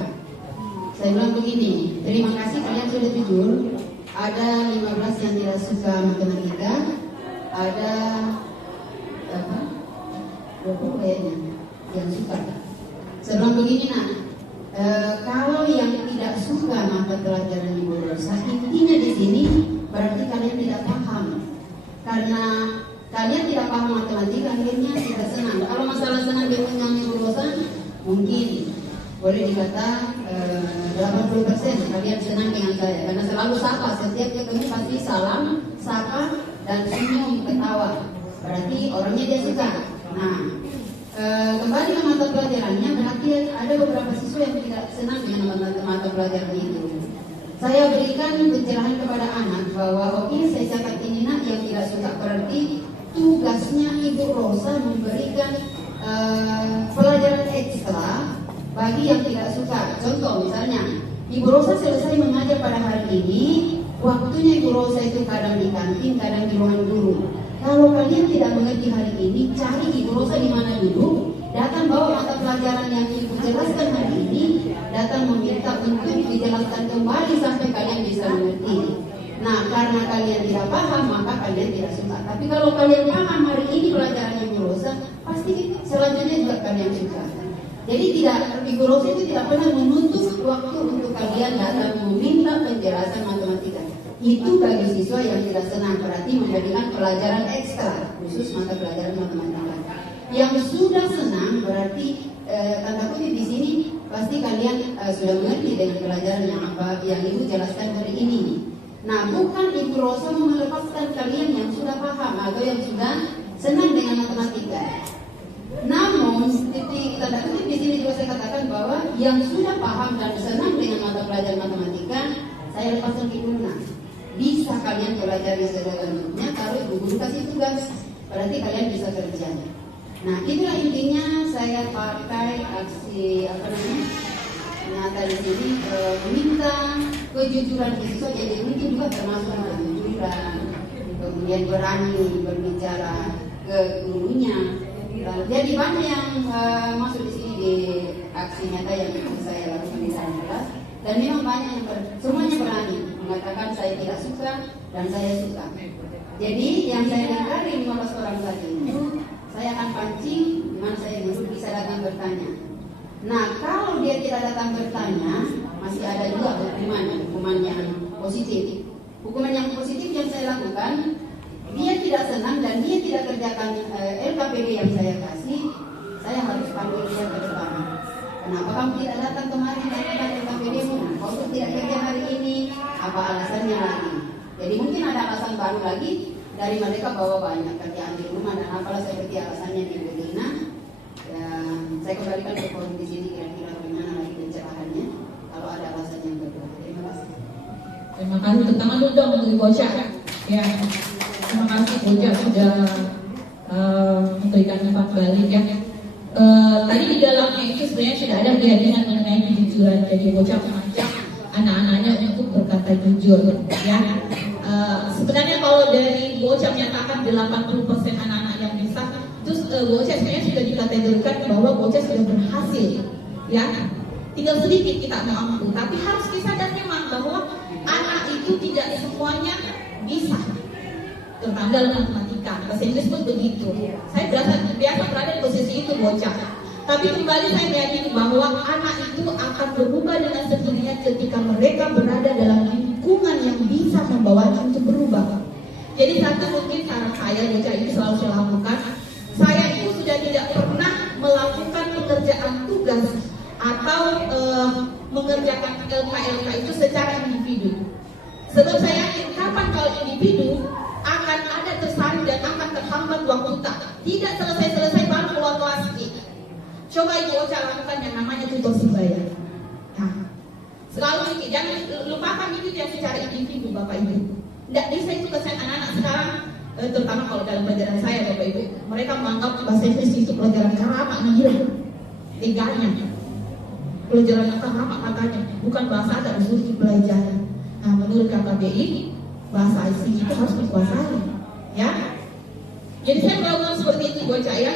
Saya bilang begini, terima kasih kalian sudah jujur. Ada 15 yang tidak suka matematika, ada 20 kayaknya yang suka. Saya bilang begini nak, kalau yang tidak suka mata pelajaran Ibu Rosa, intinya di sini berarti kalian tidak paham. Karena kalian tidak paham matematika, akhirnya tidak senang. Kalau masalah senang dengan Ibu Rosa, mungkin boleh dikata 80% kalian senang dengan saya. Karena selalu sapa, setiap ketemu pasti salam, sapa, dan senyum, ketawa. Berarti orangnya dia suka. Nah, kembali ke mata pelajarannya, berarti ada beberapa siswa yang tidak senang dengan mata pelajaran itu. Saya berikan pencerahan kepada anak bahwa oke, saya catat ini nak yang tidak suka, berarti tugasnya Ibu Rosa memberikan pelajaran ekstra bagi yang tidak suka. Contoh misalnya, Ibu Rosa selesai mengajar pada hari ini, waktunya Ibu Rosa itu kadang di kantin, kadang di ruang guru. Kalau kalian tidak mengerti hari ini, cari Ibu Rosa di mana dulu, datang bawa mata pelajaran yang Ibu jelaskan hari ini, datang meminta untuk dijelaskan kembali sampai kalian bisa mengerti. Nah, karena kalian tidak paham, maka kalian tidak suka. Tapi kalau kalian paham hari ini pelajaran Ibu Rosa, pasti selanjutnya juga kalian suka. Jadi Ibu Rosa itu tidak pernah menutup waktu untuk kalian datang meminta penjelasan matematika. Itu bagi siswa yang tidak senang, berarti menjadikan pelajaran ekstra khusus mata pelajaran matematika. Yang sudah senang berarti tanda kutip di sini pasti kalian sudah mengerti dengan pelajaran yang apa yang Ibu jelaskan hari ini. Nah, bukan Ibu Rosa melepaskan kalian yang sudah paham atau yang sudah senang dengan matematika. Namun, titik tanda kutip di sini juga saya katakan bahwa yang sudah paham dan senang dengan mata pelajaran matematika, saya lepaskan ke Ibu Luna. bisa kalian pelajari sebenarnya. Kalau ibu guru kasih tugas, berarti kalian bisa kerja. Nah, itulah intinya saya pakai aksi nyata di sini, meminta kejujuran siswa. Jadi mungkin juga termasuk kejujuran, kemudian berani berbicara ke gurunya. Jadi banyak yang masuk di sini di aksi nyata yang saya lakukan di dalam kelas, dan memang banyak yang semuanya berani mengatakan saya tidak suka dan saya suka. Jadi yang saya dengar dari 15 orang tadi itu, saya akan pancing di mana saya duduk bisa datang bertanya. Nah, kalau dia tidak datang bertanya, masih ada juga hukuman yang positif. Hukuman yang positif yang saya lakukan, dia tidak senang dan dia tidak kerjakan LKPD yang saya kasih, saya harus panggil dia ke depan. Kenapa kamu tidak datang kemarin lakukan LKPD-mu? Kau tidak kerja hari ini, apa alasannya lagi? Jadi mungkin ada alasan baru lagi dari mereka bahwa banyak kerjaan di rumah dan apalah seperti alasannya di Belina. Saya kembalikan ke forum di sini kira-kira bagaimana lagi pencerahannya kalau ada alasan yang kedua. Terima kasih. Terima kasih. Pertama dulu dong untuk Bocah. Ya, terima kasih Bocah sudah memberikan infak balik ya. Tadi di dalamnya itu sebenarnya sudah ada keyakinan mengenai kejujuran. Jadi Bocah mengajak anak-anaknya untuk berkata jujur ya. Sebenarnya kalau dari Bocah menyatakan 80% anak-anak yang bisa, terus Bocah sebenarnya sudah dikategorikan bahwa Bocah sudah berhasil ya. Tinggal sedikit kita mampu, tapi harus disadar memang bahwa anak itu tidak semuanya bisa, terutama dalam matematika. Bahasa Inggris pun begitu. Saya biasa berada di posisi itu Bocah. Tapi kembali saya meyakini bahwa anak itu akan berubah dengan sendirinya ketika mereka berada dalam lingkungan yang bisa membawanya untuk berubah. Jadi satu mungkin cara saya Bocah ini selalu saya lakukan. Saya itu sudah tidak pernah melakukan pekerjaan tugas atau mengerjakan LK itu secara individu. Sebab saya yakin kapan kalau individu akan ada tersaring dan akan terhambat waktu tak. Tidak selesai-selesai baru keluar kelas. Coba ibu Bocah lakukan yang namanya tutor sebaya. Nah, selalu ini jangan lupakan itu yang secara individu Bapak Ibu. Tidak bisa itu kesan anak-anak sekarang, terutama kalau dalam pelajaran saya Bapak Ibu, mereka menganggap bahasa Inggris itu pelajaran keramat nahira, tiganya. Pelajaran keramat katanya, bukan bahasa ada usul dipelajari. Nah, menurut KKBI, bahasa asing itu harus dikuasai, ya. Jadi saya melakukan seperti itu Bocah ya.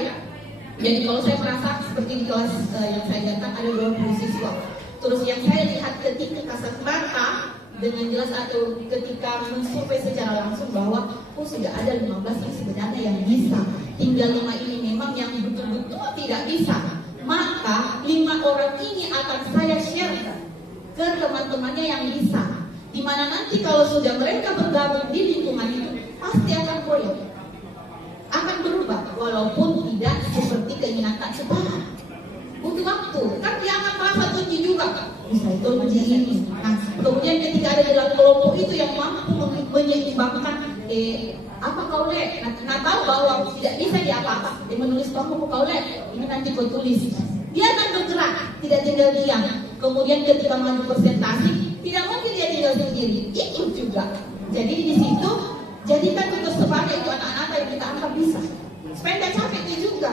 Jadi kalau saya merasa seperti di kelas yang saya datang ada 20 siswa. Terus yang saya lihat ketika kasat mata dengan jelas atau ketika mensurvei secara langsung bahwa sudah ada 15 yang sebenarnya yang bisa. Tinggal 5 ini memang yang betul-betul tidak bisa. Maka 5 orang ini akan saya share ke teman-temannya yang bisa. Dimana nanti kalau sudah mereka bergabung di lingkungan itu pasti akan koyok, akan berubah walaupun tidak seperti keinginan tak separah. Butuh waktu, kan dia akan merasa tunji juga. Bisa itu tunji ini. Nah, kemudian ketika ada dalam kelompok itu yang mampu menyeimbangkan apa kau lek? Nah tahu bahwa tidak bisa diapa-apa. Dia menulis kamu kau lek, ini nanti kau tulis. Dia akan bergerak, tidak tinggal diam. Kemudian ketika maju presentasi, tidak mungkin dia tinggal sendiri. Ikut juga. Jadi di situ jadikan tugas sebagai itu anak-anak yang kita anggap bisa. Supaya tidak capek itu juga.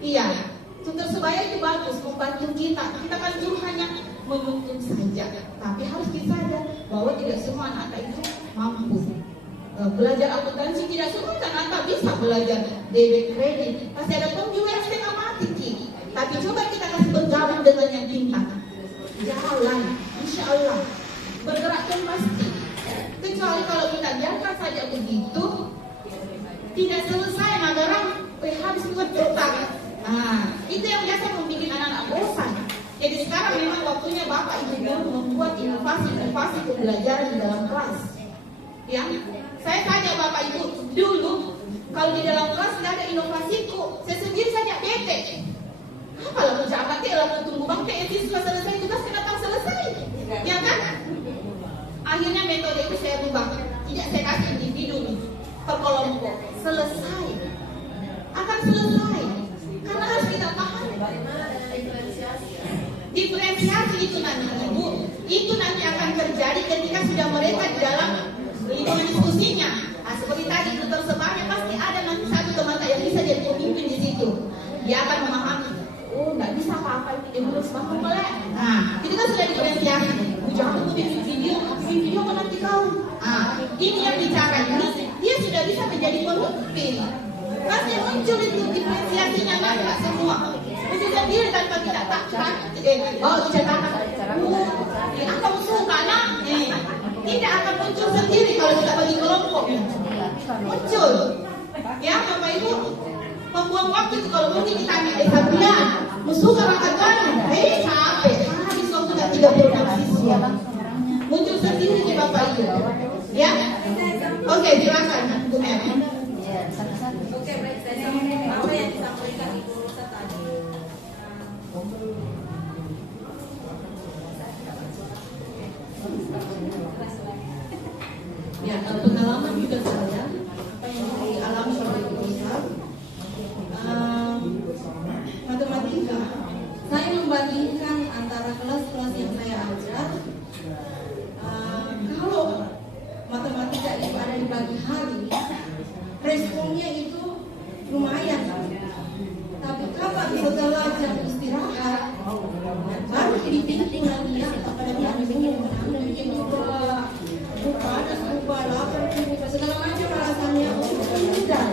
Iya, tugas sebaya itu bagus, membantu kita. Kita kan dulu hanya menuntun saja, tapi harus disadar bahwa tidak semua anak itu mampu. Belajar akuntansi tidak semua anak bisa belajar debit kredit. Pasti ada pun juga yang setengah mati. Tapi coba kita kasih bergabung dengan yang pintar. Jalan, insya Allah bergerakkan pasti. Kecuali kalau kita biarkan saja begitu, tidak selesai anggaran habis berputar. Nah, itu yang biasa membuat anak-anak bosan. Jadi sekarang memang waktunya Bapak Ibu guru membuat inovasi-inovasi pembelajaran di dalam kelas. Ya, saya tanya Bapak Ibu dulu kalau di dalam kelas tidak ada inovasiku, saya sendiri saja bete. Apalah mencapai lalu tunggu bangke siswa selesai tugas datang selesai, ya kan? Akhirnya metode itu saya rubah, tidak saya kasih individu per kelompok, selesai, akan selesai, karena harus kita paham. Diferensiasi itu nanti Ibu, itu nanti akan terjadi ketika sudah mereka di dalam Ini yang bicara ini, dia sudah bisa menjadi pemimpin. Pasti muncul itu diferensiasinya nampak semua. Muncul sendiri tanpa tidak takkan. Kamu suka nak? Tidak akan muncul sendiri kalau tidak bagi kelompok. Muncul. Ya, Bapak Ibu, membuang waktu itu kalau mungkin ditanya Sabrian, musuh rakatkan, capek. Habis waktu sudah 36 siswa. Muncul sendiri nih Bapak Ibu. Ya, oke, silakan Bu Mary. Oke, baik, saya sampaikan apa yang disampaikan Ibu Rosa tadi. Ya, pengalaman juga saya, apa yang dialami oleh Ibu Rosa, matematika. Saya membandingkan antara kelas-kelas yang saya ajar. Kalau matematika itu ada di pagi hari, responnya itu lumayan. Tapi kapan setelah jam istirahat, baru dibimbing lagi ya pada jam itu lupa lapar, segala macam alasannya tidak.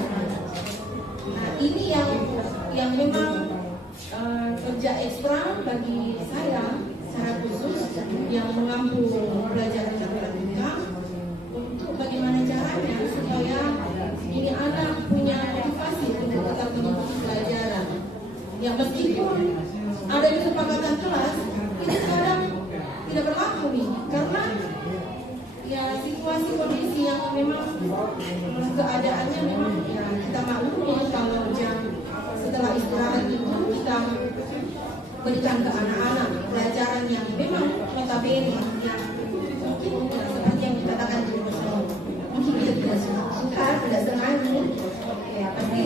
Nah ini yang memang kerja ekstra bagi saya secara khusus yang mengampu pelajaran matematika untuk bagaimana caranya supaya ini anak punya motivasi untuk tetap mengikuti pelajaran. Ya meskipun ada kesepakatan kelas, ini kadang tidak berlaku nih, karena ya situasi kondisi yang memang keadaannya memang ya kita maklumi kalau jam setelah istirahat itu kita berikan ke anak-anak pelajaran yang memang notabene yang mungkin seperti yang dikatakan di mungkin dia tidak suka, tidak senang, ya pasti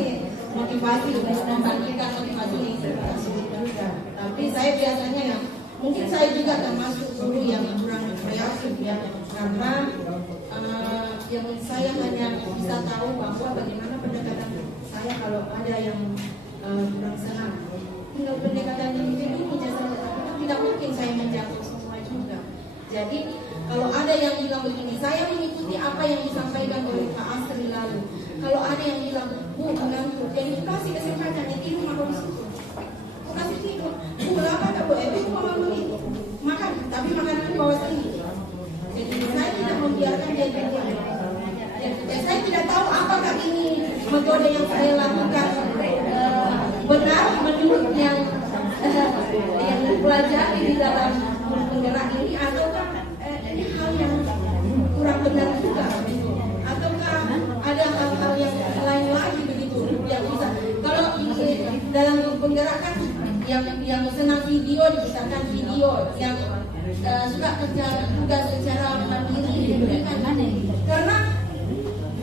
motivasi untuk membangkitkan motivasi ini sulit juga. Tapi saya biasanya ya mungkin saya juga termasuk guru yang kurang kreatif ya, karena yang saya hanya bisa tahu bahwa bagaimana pendekatan saya kalau ada yang kurang senang. Tinggal pendekatan individu saja, tidak mungkin saya menjangkau semua juga. Jadi kalau ada yang bilang begini, saya mengikuti apa yang disampaikan oleh Pak Astri lalu. Kalau ada yang bilang, Bu, mengantuk, yang dikasih kesempatan yang tidur makan di situ. Kasih tidur, Bu, kenapa tak Bu? Bu mau begitu, makan, tapi makanan di bawah sini. Jadi saya tidak membiarkan dia berbuat. Saya tidak tahu apakah ini metode yang saya lakukan benar menurut yang dipelajari di dalam penggerak ini, ataukah ini hal yang kurang benar juga, ataukah ada hal-hal yang lain lagi begitu yang bisa. Kalau dalam penggerak kan yang senang video dibesarkan video, yang suka kerja tugas secara mandiri diberikan, karena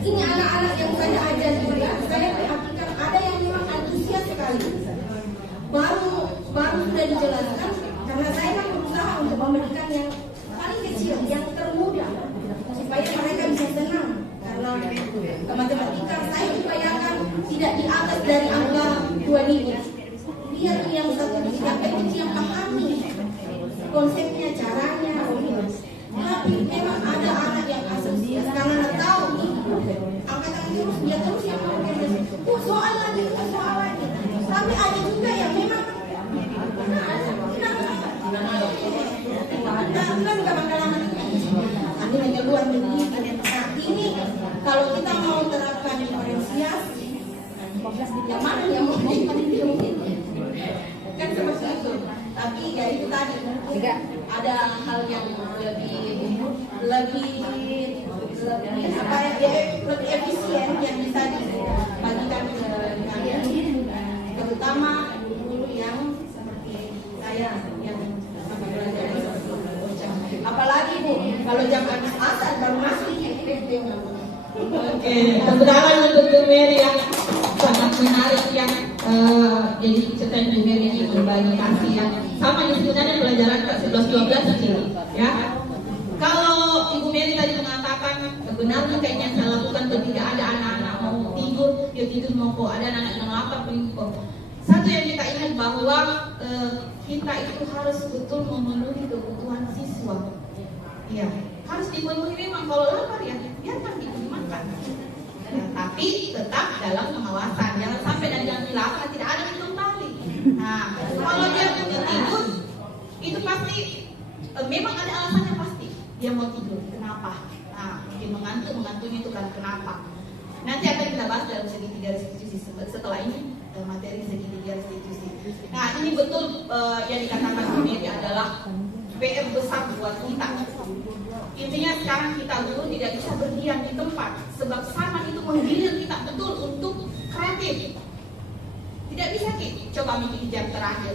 ini anak-anak yang saya ajar juga, saya perhatikan ada yang memang antusias sekali. Baru sudah dijelaskan, karena saya kan berusaha untuk memberikan yang paling kecil, yang termuda, supaya mereka bisa senang. Karena matematika saya upayakan tidak di atas dari angka 2 nilai. Biar yang satu yang kecil yang pahami konsepnya, caranya. Tapi memang ada anak yang antusias karena tahu angkatan terus dia terus yang mau soal lagi. Tapi ada juga yang memang ini kalau kita mau terapkan diferensiasi, yang mana yang mungkin kan seperti itu. Tapi ya itu tadi ada hal yang lebih efisien yang bisa dibagikan ke kalian, terutama guru yang seperti saya yang belajar. Apalagi Bu, kalau jam habis asar baru masuk Oke, kebenaran untuk Bu Mary yang sangat menarik yang jadi cerita Bu Mary ini berbagi kasih yang sama ini sebenarnya pelajaran 11-12 di sini ya. Kalau Ibu Mary tadi mengatakan benarnya kayaknya yang saya lakukan ketika ada anak-anak mau tidur, ya tidur mau ada anak-anak yang lapar kok. Satu yang kita ingat bahwa kita itu harus betul memenuhi kebutuhan siswa. Ya, harus dipenuhi memang. Kalau lapar ya biarkan diberi makan. Ya, tapi tetap dalam pengawasan. Jangan sampai dan jangan lapar tidak ada yang kembali. Nah, kalau dia punya tidur, itu pasti memang ada alasannya pasti. Dia mau tidur. Kenapa? Nah, mungkin mengantuknya itu kan kenapa? Nanti akan kita bahas dalam segitiga restitusi setelah ini materi segitiga restitusi. Nah, ini betul yang dikatakan ini adalah PR besar buat kita. Intinya sekarang kita dulu tidak bisa berdiam di tempat, sebab zaman itu menggilir kita betul untuk kreatif. Tidak bisa kita coba mikir jam terakhir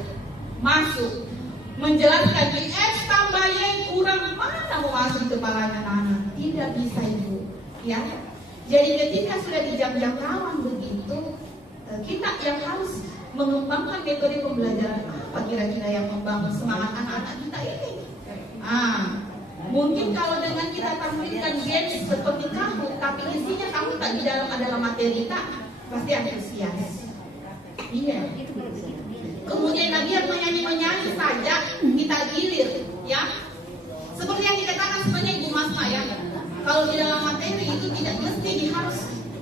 masuk menjelaskan di X tambah Y kurang mana mau masuk di kepalanya anak. Tidak bisa itu, ya. Jadi ketika sudah di jam-jam rawan begitu, kita yang harus mengembangkan metode pembelajaran apa kira-kira yang membangun semangat anak-anak kita ini. Mungkin kalau dengan kita tampilkan games seperti kamu, tapi isinya kamu tak di dalam adalah materi tak, pasti antusias. Iya. Kemudian biar menyanyi saja kita gilir, ya. Seperti yang dikatakan sebenarnya Ibu Masma ya. Kalau di dalam materi itu tidak mesti harus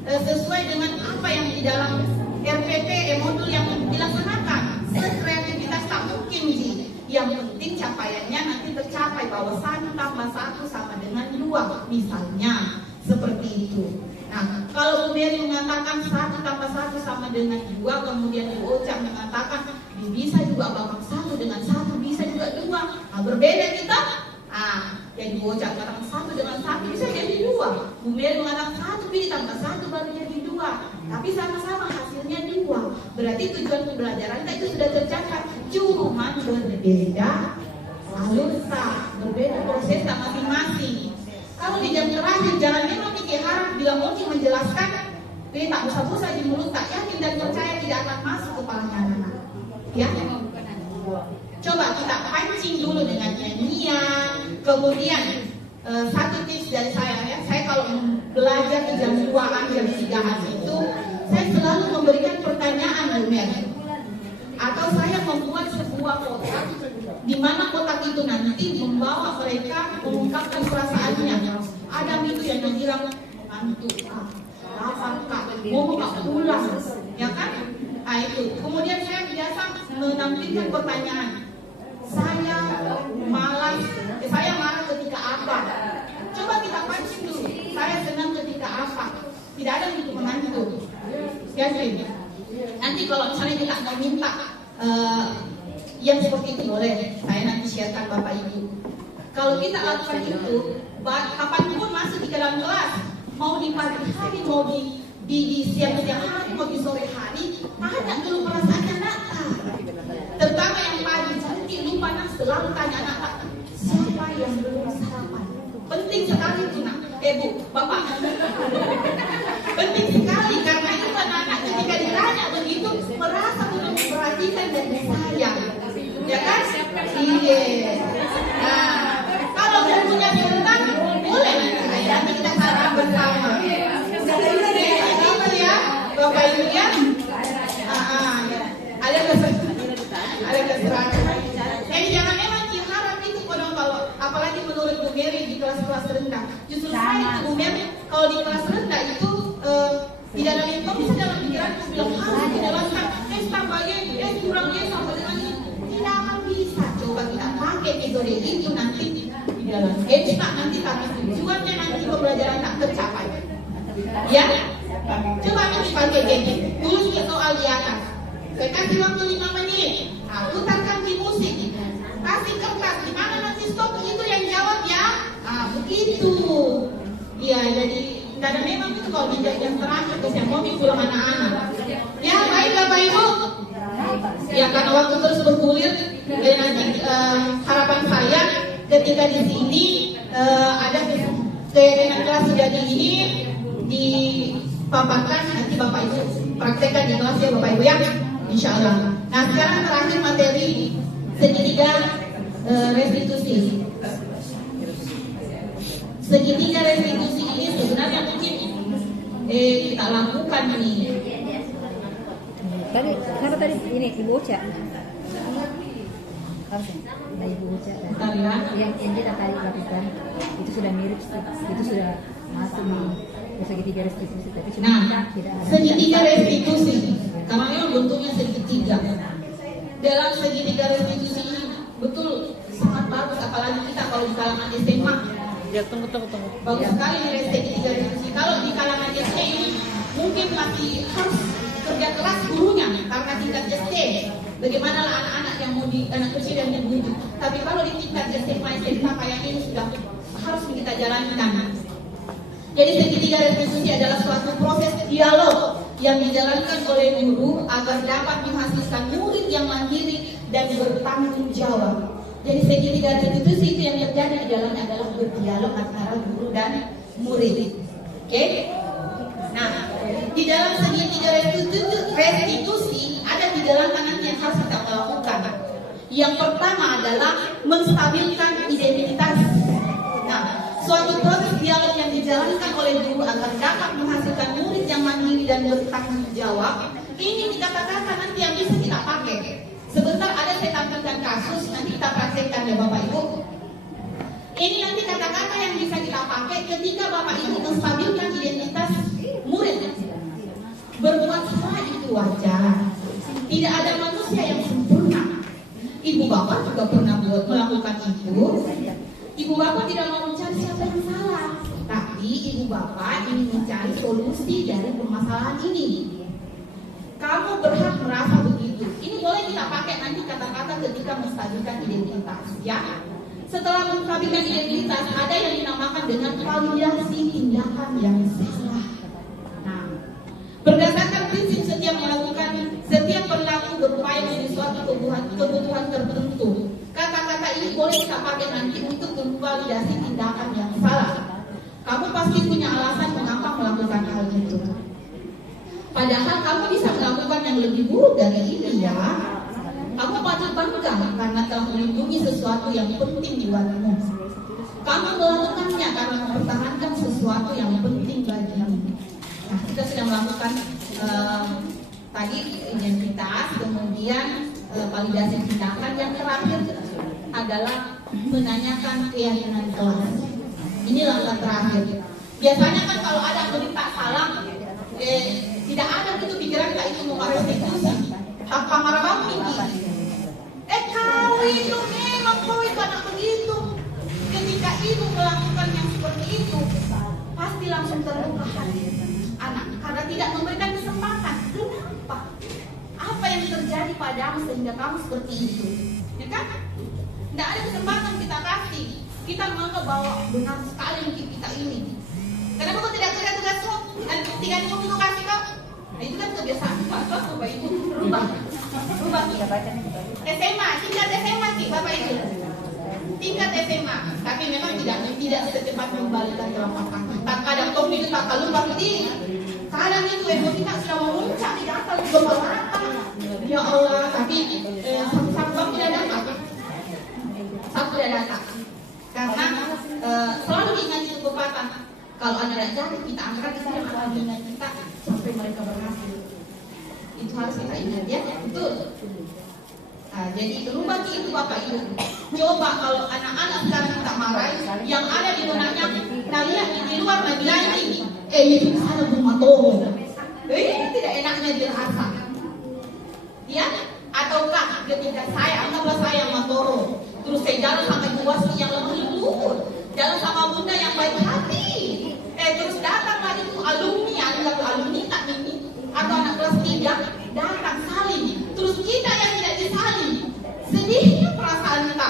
sesuai dengan apa yang di dalam RPP modul yang dilaksanakan. Kreativitas tak mungkin sih. Yang penting capaiannya nanti tercapai bahwa 1 tambah 1 sama dengan 2 misalnya seperti itu. Nah, kalau Bu Mary mengatakan 1 tambah 1 sama dengan 2, kemudian Bu Ocha mengatakan bisa juga bahkan 1 dengan 1 bisa juga 2. Nah, berbeda kita. Jadi Bu Ocha mengatakan 1 dengan 1 bisa jadi 2. Bu Mary mengatakan 1 pilih tambah 1 baru jadi 2. Tapi sama-sama hasilnya 2. Berarti tujuan pembelajaran kita itu sudah tercapai. Cuma berbeda alursa, berbeda proses masing-masing. Kalau di jam terakhir jangan memang pikir harap bila mau menjelaskan, ini tak usah-usah di mulut, tak yakin dan percaya tidak akan masuk kepalanya anak. Ya, coba kita pancing dulu dengan nyanyian. Kemudian satu tips dari saya ya, saya kalau belajar di jam 2-an, jam 3-an itu, saya selalu memberikan pertanyaan atau saya membuat sebuah kotak di mana kotak itu nanti membawa mereka mengungkapkan perasaannya. Ada itu yang bilang ngantuk, lapar, mau pulang, ya kan? Nah itu. Kemudian saya biasa menampilkan pertanyaan. Saya malas, saya marah ketika apa? Coba kita pancing dulu. Saya senang ketika apa? Tidak ada itu mengantuk. Ya, nanti kalau misalnya kita mau minta yang seperti itu boleh, saya nanti sharekan Bapak Ibu. Kalau kita lakukan itu, kapanpun masuk di dalam kelas, mau di pagi hari, mau di siang-siang hari, mau di sore hari, tanya dulu perasaannya anak. Terutama yang pagi, nanti lupa nak selalu tanya anak, siapa yang belum sarapan? Penting sekali itu nak, Bu, Bapak. Penting sekali karena itu anak-anak ketika ditanya begitu merasa belum diperhatikan dan disayang, ya kan? Iya. Nah, kalau saya punya tentang boleh nanti kita sarapan bersama. Gitu ya, Bapak Ibu ya. Ada keseruan. Jadi jangan memang harap itu kalau apalagi menurut Bu Mary di kelas-kelas rendah. Justru saya itu Bu Mary kalau di kelas rendah itu tidak ada yang bisa dalam pikiranku bilang harus dijelaskan tambah Y, kurang Y sama dengan ini. Tidak akan bisa. Coba kita pakai metode itu nanti di dalam tak nanti tapi tujuannya nanti pembelajaran tak tercapai. Ya, coba nanti pakai gini. Tulis soal di atas. Saya kasih waktu 5 menit. Nah, putarkan di musik. Kasih kertas. Di mana nanti stop itu yang jawab ya. Begitu. Iya, jadi karena memang itu kalau di jam terakhir tuh yang mau pulang anak-anak. Ya, baik Bapak Ibu. Ya, karena waktu terus bergulir. Dan nanti harapan saya ketika di sini ada keyakinan kelas sudah ini dipaparkan nanti Bapak Ibu praktekkan di kelas ya Bapak Ibu ya. Insya Allah. Nah sekarang terakhir materi segitiga restitusi. Segitiga restitusi ini sebenarnya mungkin kita lakukan ini. Tadi karena tadi ini Ibu Ocha. harus dari ibu Uca Bentar ya. yang kita tadi lakukan itu sudah mirip, itu sudah masuk di segitiga restitusi, tapi cuma Nah, tidak ada segitiga restitusi, karena memang bentuknya segitiga. Dalam segitiga restitusi ini betul sangat bagus, apalagi kita kalau di kalangan SMA. Ya, tunggu. Bagus sekali nih segitiga restitusi. Kalau di kalangan SD ini mungkin masih harus kerja keras gurunya karena tingkat SD. Bagaimana lah anak-anak yang mau anak kecil yang dibujuk. Tapi kalau di tingkat SMA kayak ini sudah harus kita jalankan. Jadi segitiga restitusi adalah suatu proses dialog yang dijalankan oleh guru agar dapat menghasilkan murid yang mandiri dan bertanggung jawab. Jadi segitiga restitusi itu yang terjadi di dalamnya adalah berdialog antara guru dan murid. Oke? Nah, di dalam segitiga restitusi ada 3 langkah nanti yang harus kita lakukan. Yang pertama adalah menstabilkan identitas. Nah, suatu proses dialog yang dijalankan oleh guru agar dapat menghasilkan murid yang mandiri dan bertanggung jawab. Ini dikatakan nanti yang bisa kita pakai. Sebentar ada saya tampilkan kasus, nanti kita praktekkan ya Bapak Ibu. Ini nanti kata-kata yang bisa kita pakai ketika Bapak Ibu menstabilkan identitas murid. Berbuat salah itu wajar. Tidak ada manusia yang sempurna. Ibu Bapak juga pernah melakukan itu. Ibu Bapak tidak mau mencari siapa yang salah, tapi Ibu Bapak ingin mencari solusi dari permasalahan ini. Kamu berhak merasa begitu. Ini boleh kita pakai nanti kata-kata ketika menstabilkan identitas, ya. Setelah menstabilkan identitas, ada yang dinamakan dengan validasi tindakan yang salah. Nah, berdasarkan prinsip setiap perilaku berupaya memenuhi suatu kebutuhan tertentu. Kata-kata ini boleh kita pakai nanti untuk memvalidasi tindakan yang salah. Kamu pasti punya alasan mengapa melakukan hal itu. Padahal kamu bisa melakukan yang lebih buruk dari ini ya. Kamu patut bangga karena telah melindungi sesuatu yang penting buatmu. Kamu melakukannya karena mempertahankan sesuatu yang penting bagimu. Nah, kita sudah melakukan tadi identitas, kemudian validasi tindakan. Yang terakhir adalah menanyakan keyakinan kelas. Ini langkah terakhir. Biasanya kan kalau ada berita salah, tidak ada gitu pikiran kita itu mau restitusi. Tanpa marah tinggi. Kau itu memang kau itu anak begitu. Ketika ibu melakukan yang seperti itu, pasti langsung terluka hati anak karena tidak memberikan kesempatan. Kenapa? Apa yang terjadi padamu sehingga kamu seperti itu? Ya kan? Tidak ada kesempatan kita kasih. Kita menganggap bahwa benar sekali mungkin kita ini. Kenapa kau tidak kerja tugas kau? Dan tinggal kamu kasih kau? Nah, itu kan kebiasaan Bapak Ibu. Rubah. SMA, tingkat SMA sih Bapak Ibu. Tingkat SMA, tapi memang tidak secepat membalikan telapak kaki. Tak kadang kau itu tak lupa berdiri. Kadang itu emosi tak sudah memuncak di atas kepala. Ya Allah, tapi satu tidak datang. Satu tidak datang. Karena selalu ingat itu pepatah. Kalau Anda tidak jadi, kita angkat kita akan ingat kita sampai mereka berhasil. Itu harus kita ingat ya, betul. Nah, jadi rubah itu Bapak Ibu. Coba kalau anak-anak sekarang kita marahin, yang ada di benaknya, nah lihat di luar bilang ini, itu sana bumatoro. Ini tidak enaknya dirasa. Ya? Ataukah ketika saya, anggaplah saya matoro, terus saya jalan sampai buas yang lemah lembut, jalan sama bunda yang baik hati. Terus datang lagi itu alumni, anggap alumni tak ini, atau anak kelas 3 datang saling. Terus kita yang tidak disalin, sedihnya perasaan kita,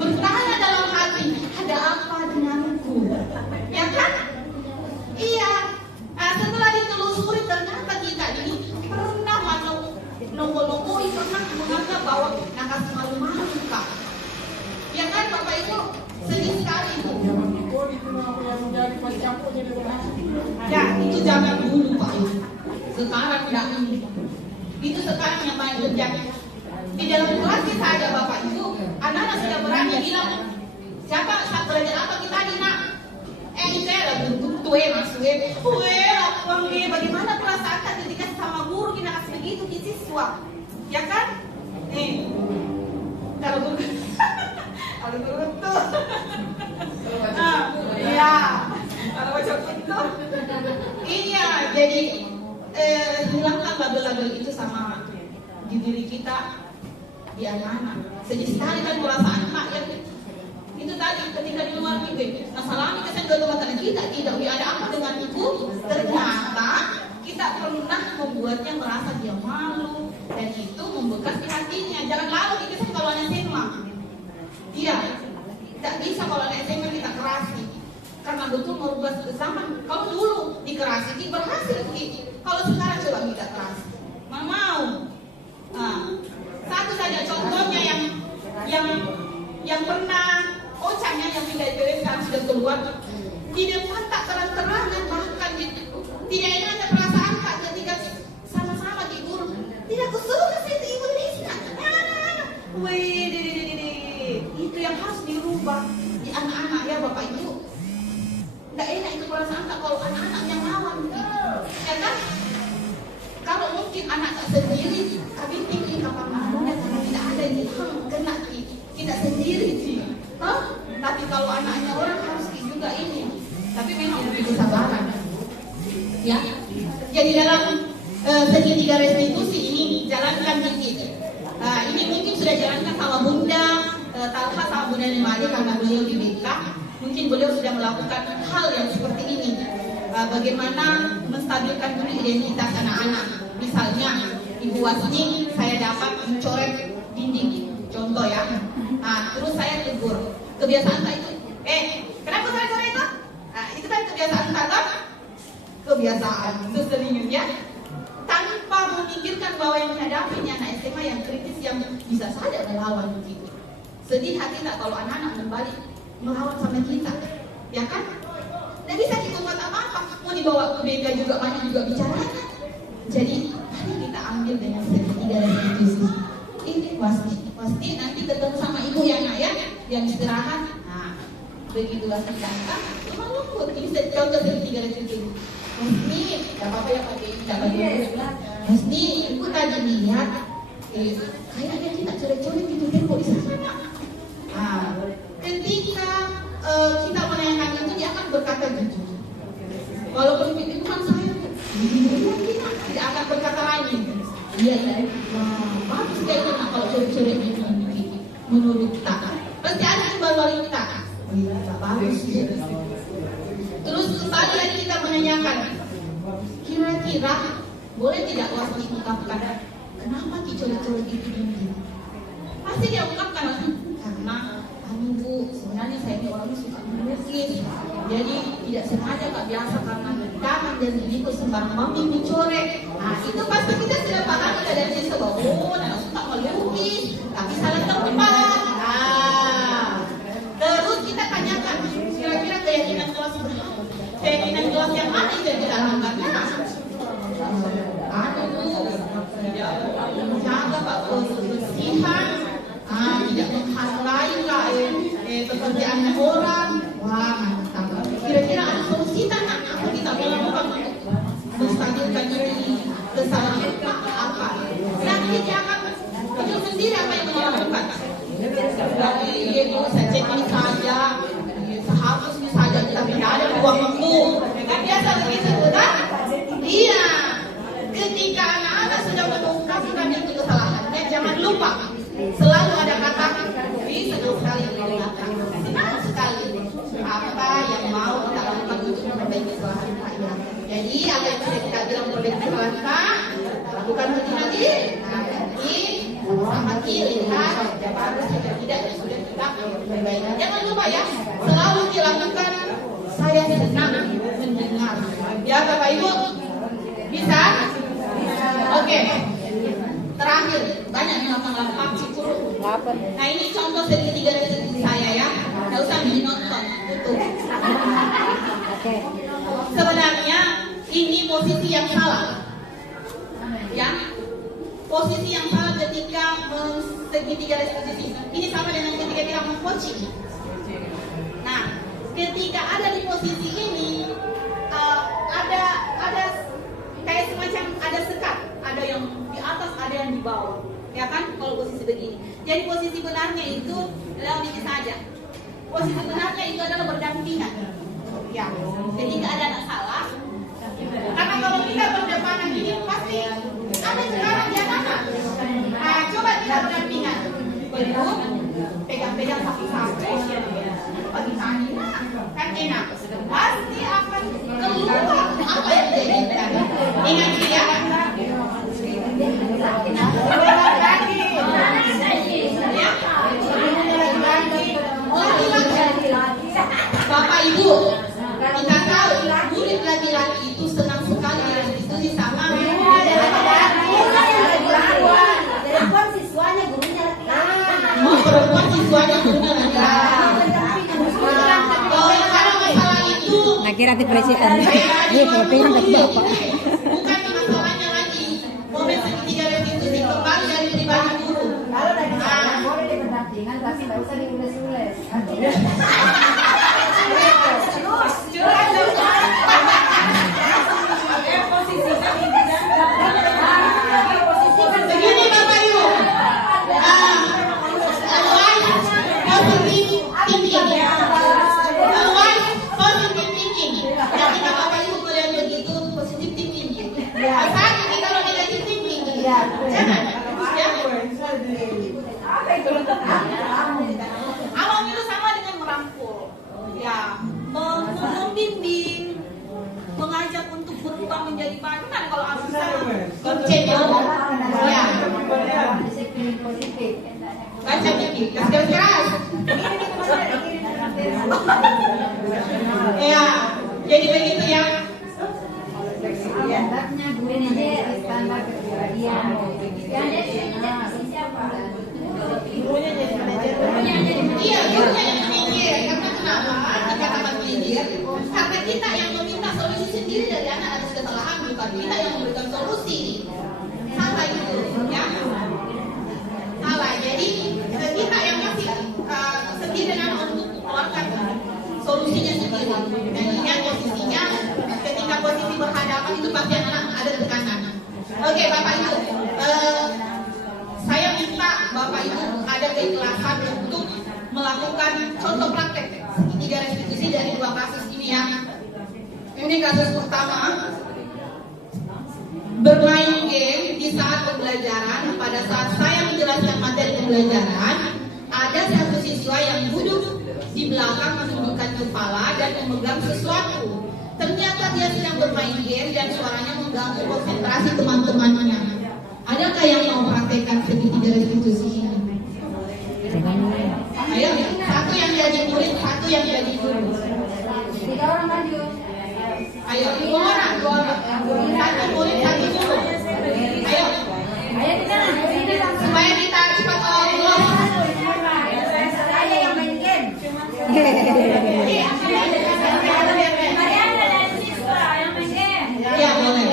bertanya dalam hati, ada apa denganku? Ya kan? Iya. Nah, setelah ditelusuri ternyata kita ini pernah nongol-nongol, pernah menganggap bahwa nakas malu-malu Pak. Ya kan Bapak Ibu? Sedih sekali itu. Ya, itu jangan dulu Pak. Sekarang tidak ini. Itu sekarang yang banyak terjadi. Di dalam kelas kita ada Bapak Ibu, anak-anak sudah berani bilang, siapa saat belajar apa kita di nak? Saya lagi tuwe masuk bagaimana perasaan kita ketika sama guru kita kasih begitu di siswa, ya kan? Kalau bukan, kalau betul. Iya. Kalau baca itu, iya. Jadi hilangkan label-label itu sama di diri kita, di anak-anak. Sedih sekali kan perasaan mak yang itu tadi ketika di luar negeri. Masalahnya kesan kedua kita tidak ada apa dengan ibu. Ternyata kita pernah membuatnya merasa dia malu dan itu membekas di hatinya. Jangan lalu kita kalau anak SMA. Iya, tidak bisa kalau anak SMA kita kerasi. Karena betul merubah zaman. Kalau dulu dikerasi, berhasil. Kalau sekarang coba kita kerasi, mana mau? Nah, satu saja contohnya yang pernah ocanya yang tidak dibereskan sudah keluar di depan tak terang-terangan, bahkan tidak ada perasaan Kak ketika sama-sama di guru. Tidak kusuruh ke situ ibu Indonesia. Itu yang harus dirubah di anak-anak ya Bapak Ibu. Tidak enak itu perasaan Kak kalau anak-anak yang lawan, ya kan? Kalau mungkin anak tak sendiri, kami tinggi kapan mana karena tidak ada yang kena kita sendiri sih. Tapi kalau anaknya orang harus juga ini. Tapi memang butuh kesabaran. Ya. Jadi dalam segitiga restitusi ini jalankan dikit. Ini mungkin sudah jalankan sama Bunda Talha sama Bunda Nimade karena beliau di BK. Mungkin beliau sudah melakukan hal yang seperti ini. Bagaimana menstabilkan dulu identitas anak-anak. Misalnya Ibu Wasni saya dapat mencoret dinding, contoh ya. Terus saya tegur. Kebiasaan saya itu, kenapa saya coret itu? Itu kan kebiasaan saya, kebiasaan seselingnya ya. Tanpa memikirkan bahwa yang menghadapinya anak SMA yang kritis yang bisa saja melawan begitu. Sedih hati tak kalau anak-anak kembali melawan sama kita, ya kan? Tidak bisa kita buat apa-apa. Mau dibawa ke BK juga banyak juga bicaranya. Jadi mari kita ambil dengan segitiga restitusi. Ini pasti nanti ketemu sama ibu ya nak ya, yang istirahat. Begitu kita memang lembut. Ini contoh segitiga restitusi. Ini tidak apa-apa ya pakai ini, tidak apa-apa. Ini ibu tadi lihat, kayaknya kita coret-coret gitu tembok di sana. Ketika kita menanyakan itu dia akan berkata gitu. Walaupun itu kan saya tidak akan berkata lain. Iya, bagus kayaknya kalau coret-coret gitu. Menurut kita, pasti ada yang baru kita. Bagus. Terus kembali lagi kita menanyakan, kira-kira boleh tidak Wasni ungkapkan kenapa coret-coret itu gini? Pasti dia ungkapkan karena Bu, sebenarnya saya ini orangnya suka melukis, jadi tidak sengaja Kak biasa karena tangan dan begitu sembarang mami dicoret. Itu pasti kita sudah paham dari sisi bahwa anak suka melukis, tapi salah tempat. Terus kita tanyakan, kira-kira keyakinan kelas berapa? Keyakinan kelas yang mana itu yang kita lakukannya? Ada Bu, tidak menjaga Pak kebersihan. Tidak menghargai pekerjaan orang. Wah, mantap. Kira-kira ada solusi tak apa kita melakukan untuk menstabilkan ini kesalahan apa? Nanti dia akan tunjuk sendiri apa yang mau lakukan. Itu saya cek ini saja, seharusnya saja tapi tidak ada ruang waktu. Kan biasa begitu, kan? Iya. Ketika anak-anak sudah mengungkapkan itu kesalahannya, jangan lupa. Selalu ada kata senang sekali mendengarkan, senang sekali apa yang mau kita lakukan untuk memperbaiki kesalahan kita. Jadi apa yang sudah kita bilang memperbaiki kesalahan kita, lakukan lagi. Nanti sama lihat bagus atau tidak yang sudah kita perbaiki. Jangan lupa ya, selalu dilakukan. Saya senang mendengar. Ya Bapak Ibu, bisa? Oke. Terakhir, banyak yang melakukan psikolog. Nah ini contoh segitiga restitusi saya ya. Nggak usah nonton, tutup. Sebenarnya ini posisi yang salah. Ya, posisi yang salah ketika segitiga restitusi. Ini sama dengan ketika kita meng-coaching. Nah, ketika ada di posisi ini, ada kayak semacam ada sekat. Ada yang di atas, ada yang di bawah, ya kan? Kalau posisi begini, Jadi posisi benarnya itu adalah ini saja. Posisi benarnya itu adalah berdampingan. Ya, ketika ada anak salah, karena kalau kita berdepanan ini pasti ada sekarang di anak-anak. Nah, coba kita berdampingan, peluk, pegang-pegang sapu-sapu, bagi tani, kan enak. Pasti akan keluar apa yang diinginkan. Ingat ya. Bapak Ibu, kita tahu murid laki-laki itu senang sekali berdiskusi sama Perempuan siswanya gurunya laki-laki. perempuan siswanya gurunya laki-laki. Kalau sekarang masalah itu Nah kira di presiden. Iya, foto yang tadi bapak. bukan masalahnya lagi momen segitiga restitusi kembali dari pribadi guru. Kalau lagi boleh diberdampingan, tapi nggak usah diules-ules. Begini Bapak Ibu, positive thinking. Ketika Bapak Ibu melihat begitu, positive thinking. Asalnya kita kalau negative thinking, jangan. Awal itu sama dengan merangkul, ya, membimbing, mengajak untuk berubah menjadi baik. Kan kalau aku konsep ya, baca dikit, keras. Ya, jadi begitu ya. Standarnya gurunya standar kepribadian. Iya, gurunya yang manajer. Karena kenapa? Dikatakan manajer. Karena kita yang meminta solusi sendiri dari anak atas kesalahan, bukan kita yang memberikan solusi. Salah itu, ya. Salah. Jadi kita yang masih sendiri dengan untuk mengeluarkan solusinya sendiri. Dan ingat posisinya, ketika posisi berhadapan itu pasti anak ada tekanan. Oke, Bapak Ibu. Saya minta Bapak Ibu ada keikhlasan untuk melakukan contoh praktek segitiga restitusi dari dua kasus ini ya. Ini kasus pertama, bermain game di saat pembelajaran. Pada saat saya menjelaskan materi pembelajaran, ada satu siswa yang duduk di belakang menundukkan kepala dan memegang sesuatu. Ternyata dia sedang bermain game dan suaranya mengganggu konsentrasi teman-temannya. Adakah yang mau praktekkan segitiga restitusi ini? Ayo, satu yang jadi murid, satu yang jadi guru. 3 orang maju. Ayo, 2 orang. Satu murid, satu guru. Ayo, Kita supaya kita cepat lolos. saya yang main game. Ya, boleh.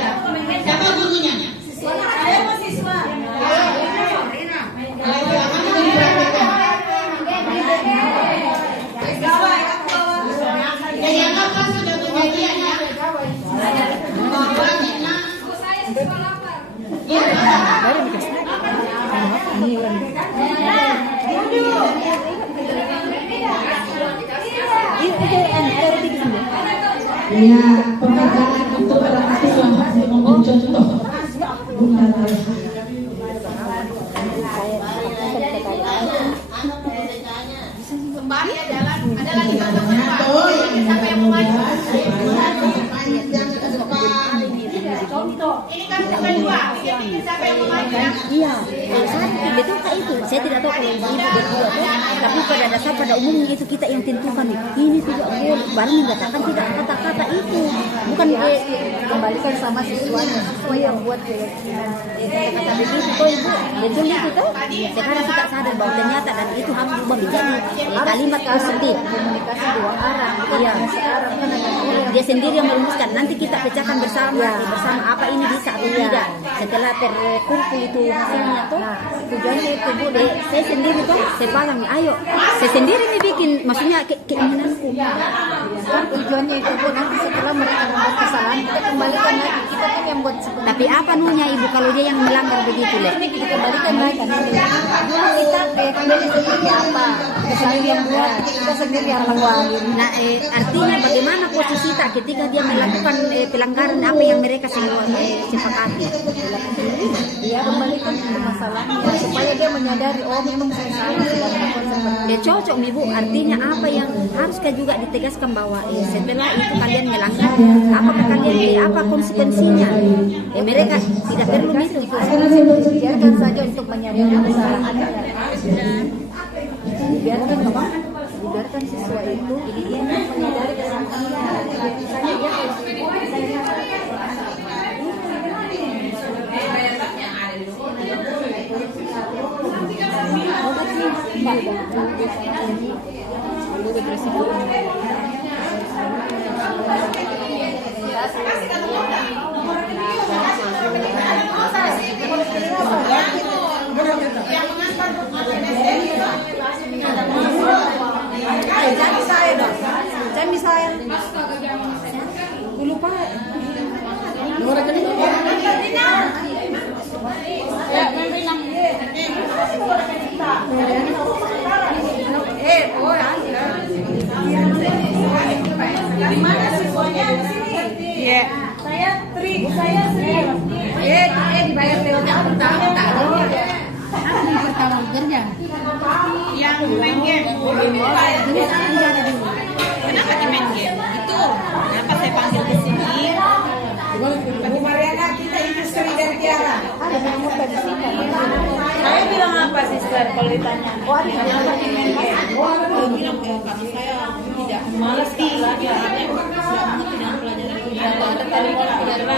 Siapa gurunya? Saya mahasiswa. Silakan itu dipraktekkan. Jadi anggaplah sudah kejadian ya. Bahwa kita Baru dikasih. Ini kan. Ya, penghargaan untuk para siswa yang memberi contoh. Bunda Talha. kembali adalah ada lagi contoh kedua. Siapa yang mau maju? Ini kan kedua. Pikir-pikir siapa yang mau maju ya? Iya, saya betul kak itu. Saya tidak tahu kalau ibu berdua tuh, tapi pada dasar pada umumnya itu kita yang tentukan ini tidak boleh. Baru mengatakan tidak kata-kata itu, bukan kembalikan sama siswanya, siswa yang buat kata-kata begitu. Tuh ibu betul itu tuh. Sekarang kita sadar bahwa ternyata dan itu harus berubah menjadi kalimat positif, komunikasi 2 arah. Iya, dia sendiri yang merumuskan. Nanti kita pecahkan bersama apa ini bisa atau tidak. Setelah terkumpul itu hasilnya tuh tujuannya itu bu, saya sendiri tuh saya pegang, ayo saya sendiri nih bikin, maksudnya keinginanku. Tujuannya itu bu, nanti setelah mereka membuat kesalahan kita kembalikan lagi, kita kan yang buat tapi apa nunya ibu kalau dia yang melanggar begitu Le? Dikembalikan lagi. Dulu kita kembali sendiri apa? Kita sendiri yang buat, kita sendiri yang menguangin. Nah, artinya bagaimana posisi kita ketika dia melakukan pelanggaran apa yang mereka sepakati? Dia kembalikan ke masalahnya supaya dia menyadari oh memang saya salah. Ya cocok ibu. Artinya apa yang haruskah juga ditegaskan bahwa setelah itu kalian melanggar apakah kalian apa konsekuensinya? Mereka tidak perlu itu. Biarkan saja untuk menyadari kesalahannya. Biarkan apa? Biarkan siswa itu menyadari kesalahannya. Misalnya dia Gimana siswanya di sini? Iya. Saya Tri, saya Sri. Dibayar lewat apa? pertama kerja. Yang main game. Kenapa di main game? Itu. Kenapa saya panggil ke sini? Bu Mariana, kita industri dari Tiara. Ada yang mau tadi sih. Saya bilang apa sister kalau ditanya? Oh, ada yang mau tadi main game. Saya bilang kaki saya tidak malas di tidak pelajaran ada kali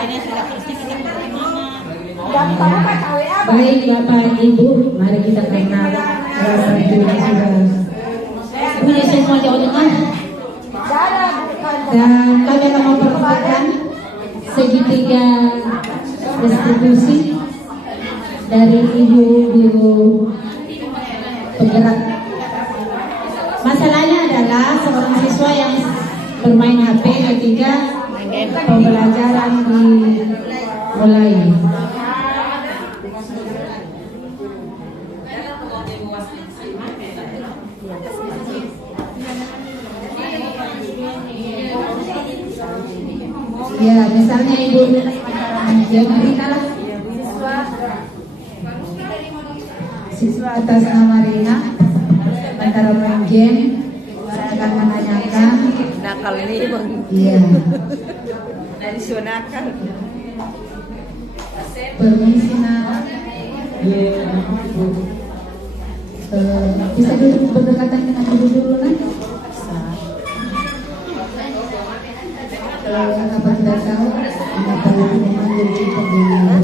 ini sudah pasti kita bagaimana. Baik Bapak Ibu, mari kita kenal rasa terima kasih punya semua Jawa Tengah. Dan kami akan memperkenalkan segitiga distribusi dari ibu guru penggerak. Masalahnya adalah seorang siswa yang bermain HP ketika pembelajaran dimulai. Ya, misalnya ibu yang berikanlah siswa atas nama Rina antara main game akan menanyakan Nakal nih bang. iya Dari sunakal. permisi nak bisa duduk berdekatan dengan ibu dulu nak. Apa tidak tahu kenapa ibu memanggil kita dengan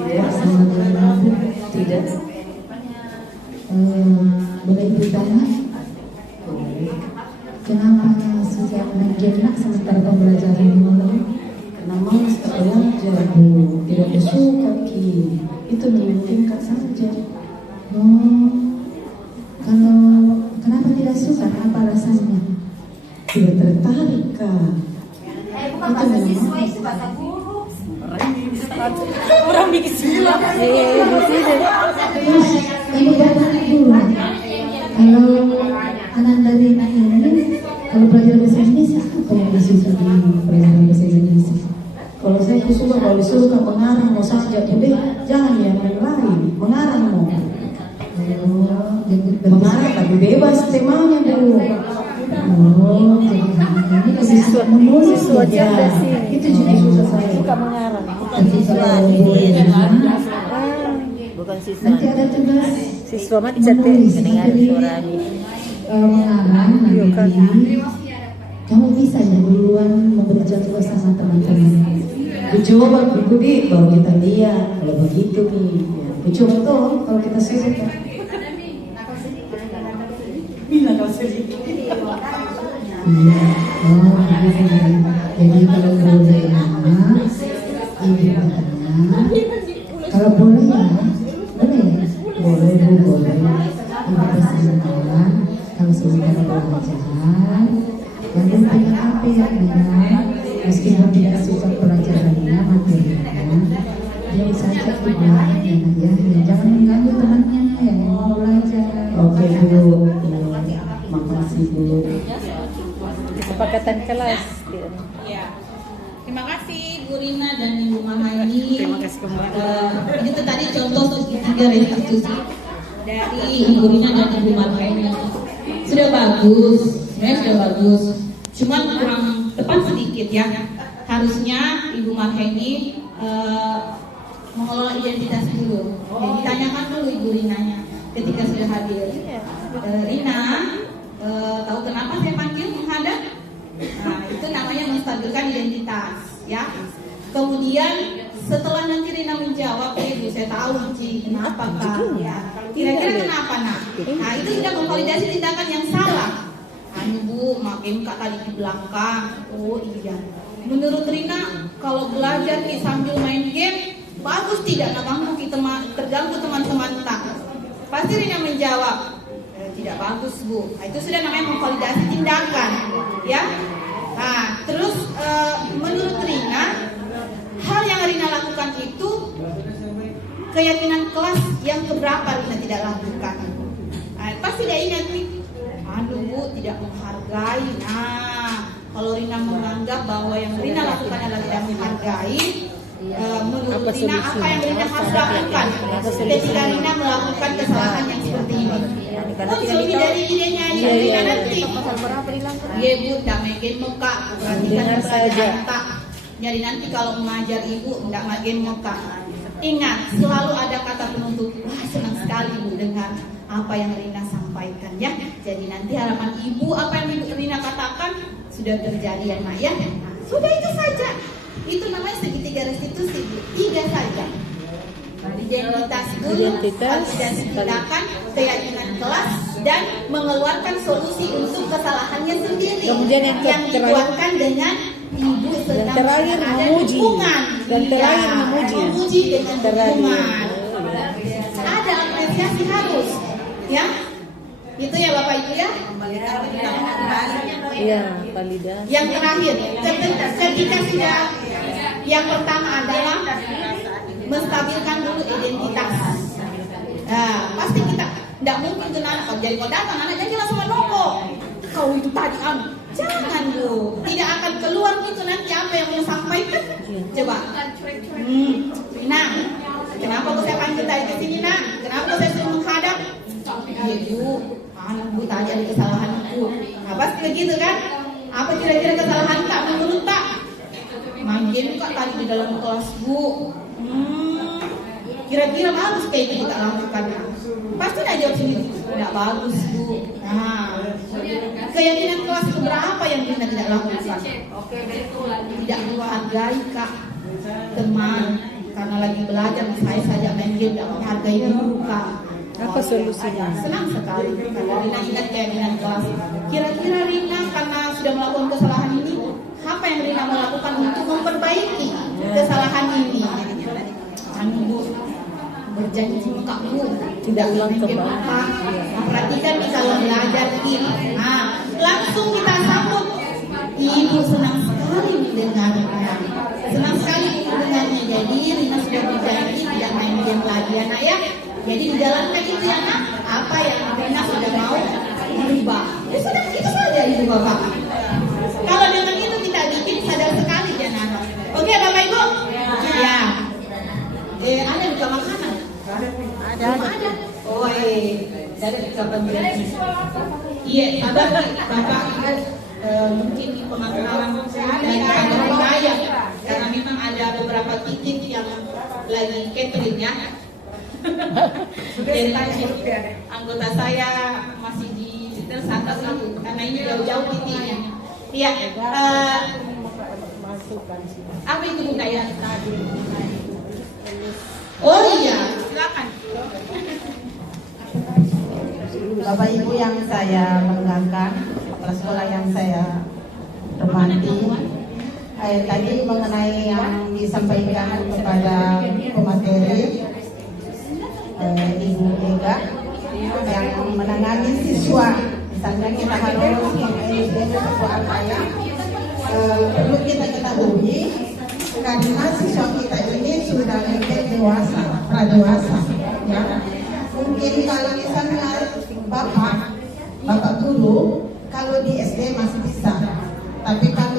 bersama dengan ibu? Tidak. Boleh ibu tanya? Kenapa sejak main nak sementara pembelajaran dimulai? Karena malas belajar, Bu. Tidak bersuka, Ki. Itu memungkinkan saja. Oh, kalau kenapa tidak suka? Apa alasannya? Tidak tertarik, Kak. Bukan bahasa siswa itu bahasa guru. Orang bikin siswa. Terus ibu bertanya dulu, kalau anak dari ini kalau belajar bahasa Indonesia apa yang disuruh di pelajaran bahasa Indonesia? Kalau saya itu suka, kalau disuruh ke mengarang mau saja, udah jangan yang lain, mengarang mau. Mengarang tapi bebas temanya dulu. Oh, jadi ini lebih menulis ya. Itu juga susah saya. Suka mengarang. Tapi kalau boleh Bukan siswa. nanti ada tugas Siswa mah menulis, mendengar nanti suaranya. mengarang nanti kamu bisa ya duluan membaca tugas sama teman-teman. Coba ikuti baru kita lihat. Kalau begitu nih, ya. Coba tuh kalau kita suruh. Bila kau sedikit. Iya. Oh, gitu. Jadi kalau boleh ya, ibu katanya, kalau boleh ya, boleh ya? Boleh, Bu, boleh. Ibu persilakan, kalau sementara belajar, yang penting apa ya, meskipun tidak suka pelajarannya, materi kelas. Ya. Terima kasih Bu Rina dan Ibu Mahani. Terima kasih kembali. Itu tadi contoh tiga restitusi dari Ibu Rina dan Ibu Mahani. Sudah bagus, sebenarnya sudah bagus. Cuman kurang tepat sedikit ya. Harusnya Ibu Mahani mengelola identitas dulu. Jadi ditanyakan dulu Ibu Rinanya ketika sudah hadir. Rina, tahu kenapa saya panggil menghadap? Nah, itu namanya menstabilkan identitas, ya. Kemudian setelah nanti Rina menjawab, Ibu saya tahu Ci, kenapa Kak? Ya. Kira-kira kenapa nak? Nah, itu sudah memvalidasi tindakan yang salah. Bu, makin Kak tadi di belakang. Oh iya. Menurut Rina, kalau belajar nih sambil main game, bagus tidak? Terganggu teman-teman tak? Pasti Rina menjawab, tidak bagus Bu. Nah, itu sudah namanya memvalidasi tindakan, ya. Nah, terus menurut Rina, hal yang Rina lakukan itu keyakinan kelas yang keberapa Rina tidak lakukan. Nah, pasti dia ingat nih, aduh Bu, tidak menghargai. Nah, kalau Rina menganggap bahwa yang Rina lakukan adalah tidak menghargai, menurut Rina apa yang Rina harus lakukan ketika Rina melakukan kesalahan yang seperti ini? Muncul dari idenya Rina nanti. Iya Bu, tidak main muka, perhatikan pelajaran tak. Jadi nanti kalau mengajar Ibu tidak main muka. Ingat, selalu ada kata penutup. Wah, senang sekali Bu dengan apa yang Rina sampaikan ya. Jadi nanti harapan Ibu apa yang Ibu Rina katakan sudah terjadi ya Nak ya. Nah, sudah itu saja. Itu namanya segitiga restitusi Bu. 3 saja. Identitas dulu, validasi tindakan, keyakinan kelas, dan mengeluarkan solusi untuk kesalahannya sendiri. Kemudian yang dikuatkan dengan Ibu sedang terakhir ada memuji. dukungan. Dan terakhir Iya, memuji dengan dukungan. Ada apresiasi harus, ya. Itu ya Bapak Ibu ya. Iya, validasi. Yang terakhir, ketika sudah yang pertama adalah menstabilkan dulu identitas. Nah, pasti kita tidak mungkin ke anak kalau jadi kau datang anak jadi langsung menoko. Kau itu tadi jangan Bu, tidak akan keluar itu nanti apa yang mau sampaikan. Coba. Nah, kenapa kau saya panggil tadi ke sini nak? Kenapa kau saya suruh menghadap? Iya Bu, Bu tadi ada kesalahan Bu. Nah, pasti begitu kan? Apa kira-kira kesalahan tak menurut tak? Manggil Kak tadi di dalam kelas Bu. Kira-kira bagus kayak itu kita lakukan. Pasti tidak jawab sendiri. Tidak bagus Bu. Nah, keyakinan kelas keberapa yang kita tidak lakukan? Tidak menghargai Kak teman karena lagi belajar, saya saja main game tidak menghargai guru Kak. Apa solusinya? Senang sekali karena Rina ingat keyakinan kelas. Kira-kira Rina karena sudah melakukan kesalahan ini, apa yang Rina melakukan untuk memperbaiki kesalahan ini? Bu, berjanji Kak Bu, tidak ulang kembali. Perhatikan nih kalau belajar ini. Nah, langsung kita sambut. Ibu senang sekali mendengarnya. Senang sekali mendengarnya. Jadi Rina sudah berjanji tidak main game lagi ya Nak ya. Jadi dijalankan itu ya Nak. Apa yang Rina sudah mau berubah. Ya sudah itu saja Ibu Bapak. Kalau dengan itu kita bikin sadar sekali ya Nak. Oke Bapak Ibu. Ya. Ada buka makanan? Ada. Oh ada buka pemberian. Iya, sabar Bapak. Mungkin pengawalan dari kantor saya karena memang ada beberapa titik yang lagi catering ya. Jadi anggota saya masih di setel atas itu karena ini jauh-jauh titiknya. Iya. Apa itu Bu Kaya? Oh iya, silakan. Bapak Ibu yang saya banggakan, kepala sekolah yang saya hormati, tadi mengenai yang disampaikan kepada pemateri Ibu Ega yang menangani siswa, misalnya kita harus mengeduksi siswa kaya, perlu kita ketahui karena siswa kita ini sudah lebih dewasa, pradewasa, ya. Mungkin kalau misalnya bapak guru, kalau di SD masih bisa, tapi kalau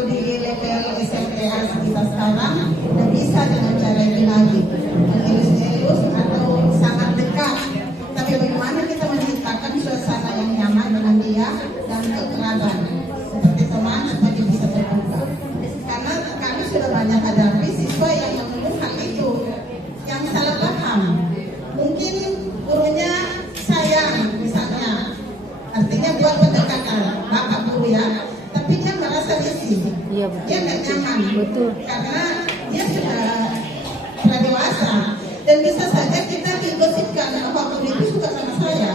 kita sekarang dan bisa dengan cara ini lagi mengelus-elus atau sangat dekat. Tapi bagaimana kita menciptakan suasana yang nyaman dengan dia dan kekeluargaan seperti teman supaya dia bisa terbuka. Karena kami sudah banyak hadapi siswa yang mengeluh hal itu, yang salah paham. Mungkin gurunya sayang misalnya, artinya buat pendekatan bapak guru ya, tapi dia merasa risih, Iya, betul. dia tidak nyaman, Betul. karena dia sudah dewasa dan bisa saja kita digosipkan bahwa guru itu suka sama saya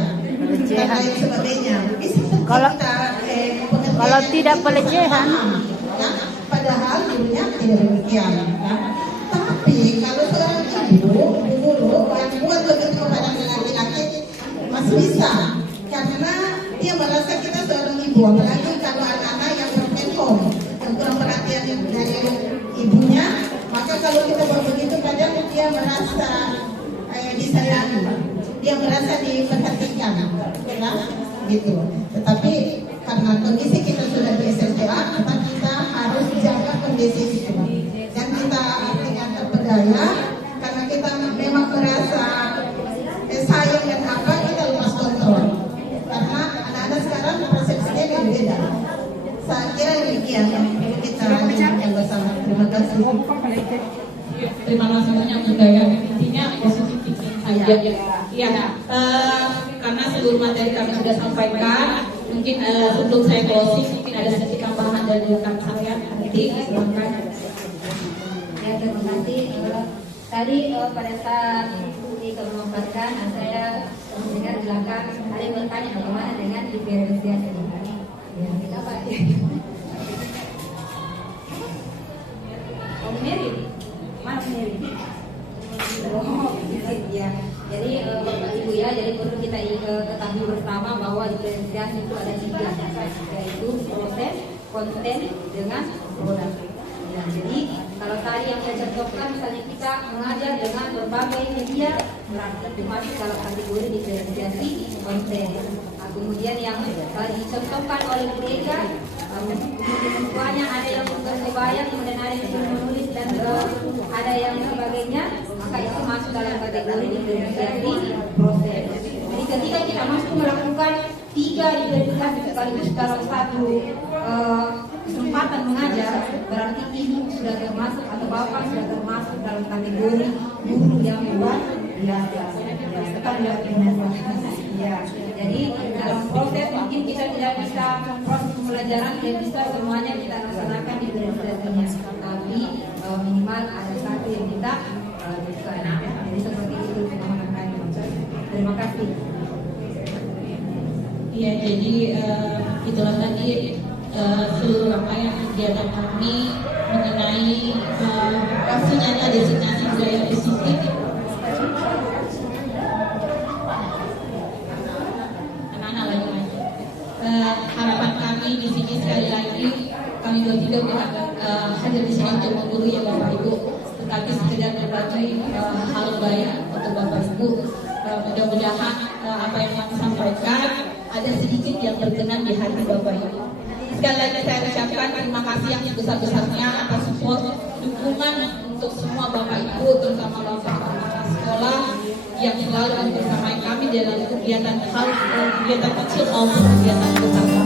dan lain sebagainya. Bisa Kalau- pengertian kalau yang tidak kita pelecehan. paham, ya. Padahal gurunya tidak demikian. Ya. Tapi kalau seorang ibu, guru yang buat begitu kepada laki-laki masih bisa, karena dia merasa kita seorang ibu, apalagi kalau anak-anak yang broken home, yang kurang perhatian dari ibunya, maka kalau kita buat begitu kadang dia merasa disayangi, dia merasa diperhatikan, ya, gitu. Tetapi karena kondisi kita sudah di SLTA, maka kita harus jaga kondisi itu, dan kita artinya terpedaya, karena kita memang merasa sayang dan apa kita lepas kontrol. Karena anak-anak sekarang persepsinya berbeda. Saya kira demikian yang perlu kita lakukan bersama. Terima kasih. Terima kasih banyak Bunda ya. Intinya positif thinking saja. Iya, karena seluruh materi kami sudah sampaikan. Mungkin sebelum saya closing, mungkin ada sedikit tambahan dari rekan saya. Nanti silakan. Ya, terima kasih. Tadi pada saat dikemukakan, saya mendengar di belakang ada yang bertanya bagaimana dengan diferensiasi. Ya, kita Pak. Oh, Mary, mana Mary? Oh, ya. Jadi Bapak Ibu ya, jadi perlu kita ketahui bersama bahwa diferensiasi itu ada 3, yaitu proses, konten, dengan produk. Ya, jadi kalau tadi yang saya contohkan, misalnya kita mengajar dengan berbagai media, berarti itu masuk dalam kategori diferensiasi konten. Nah, kemudian yang dicontohkan oleh Bu Ega, banyak ada yang berbayang, kemudian ada yang menulis dan ada yang sebagainya, maka itu masuk dalam kategori diferensiasi proses. Jadi ketika kita masuk melakukan 3 diferensiasi sekaligus dalam satu kesempatan mengajar, berarti ibu sudah termasuk atau bapak sudah termasuk dalam kategori guru yang luar biasa. Ya, jadi dalam proses mungkin kita tidak bisa proses pembelajaran tidak bisa semuanya kita laksanakan di diferensiasinya, tapi minimal ada satu yang kita bisa. Jadi seperti itu pemahaman kami. Terima kasih. Iya, jadi itulah tadi seluruh rangkaian kegiatan kami mengenai aksi nyata destinasi budaya positif. Anak-anak lagi-lagi. Harapan kami di sini sekali lagi, kami tidak hadir di sini untuk mengguru ya Bapak Ibu, tetapi sekedar berbagi hal baik untuk Bapak Ibu. Mudah-mudahan apa yang kami sampaikan ada sedikit yang berkenan di hati Bapak Ibu. Sekali lagi saya ucapkan terima kasih yang sebesar-besarnya atas support, dukungan untuk semua Bapak Ibu, terutama Bapak sekolah yang selalu bersama kami dalam kegiatan kegiatan kecil maupun kegiatan besar.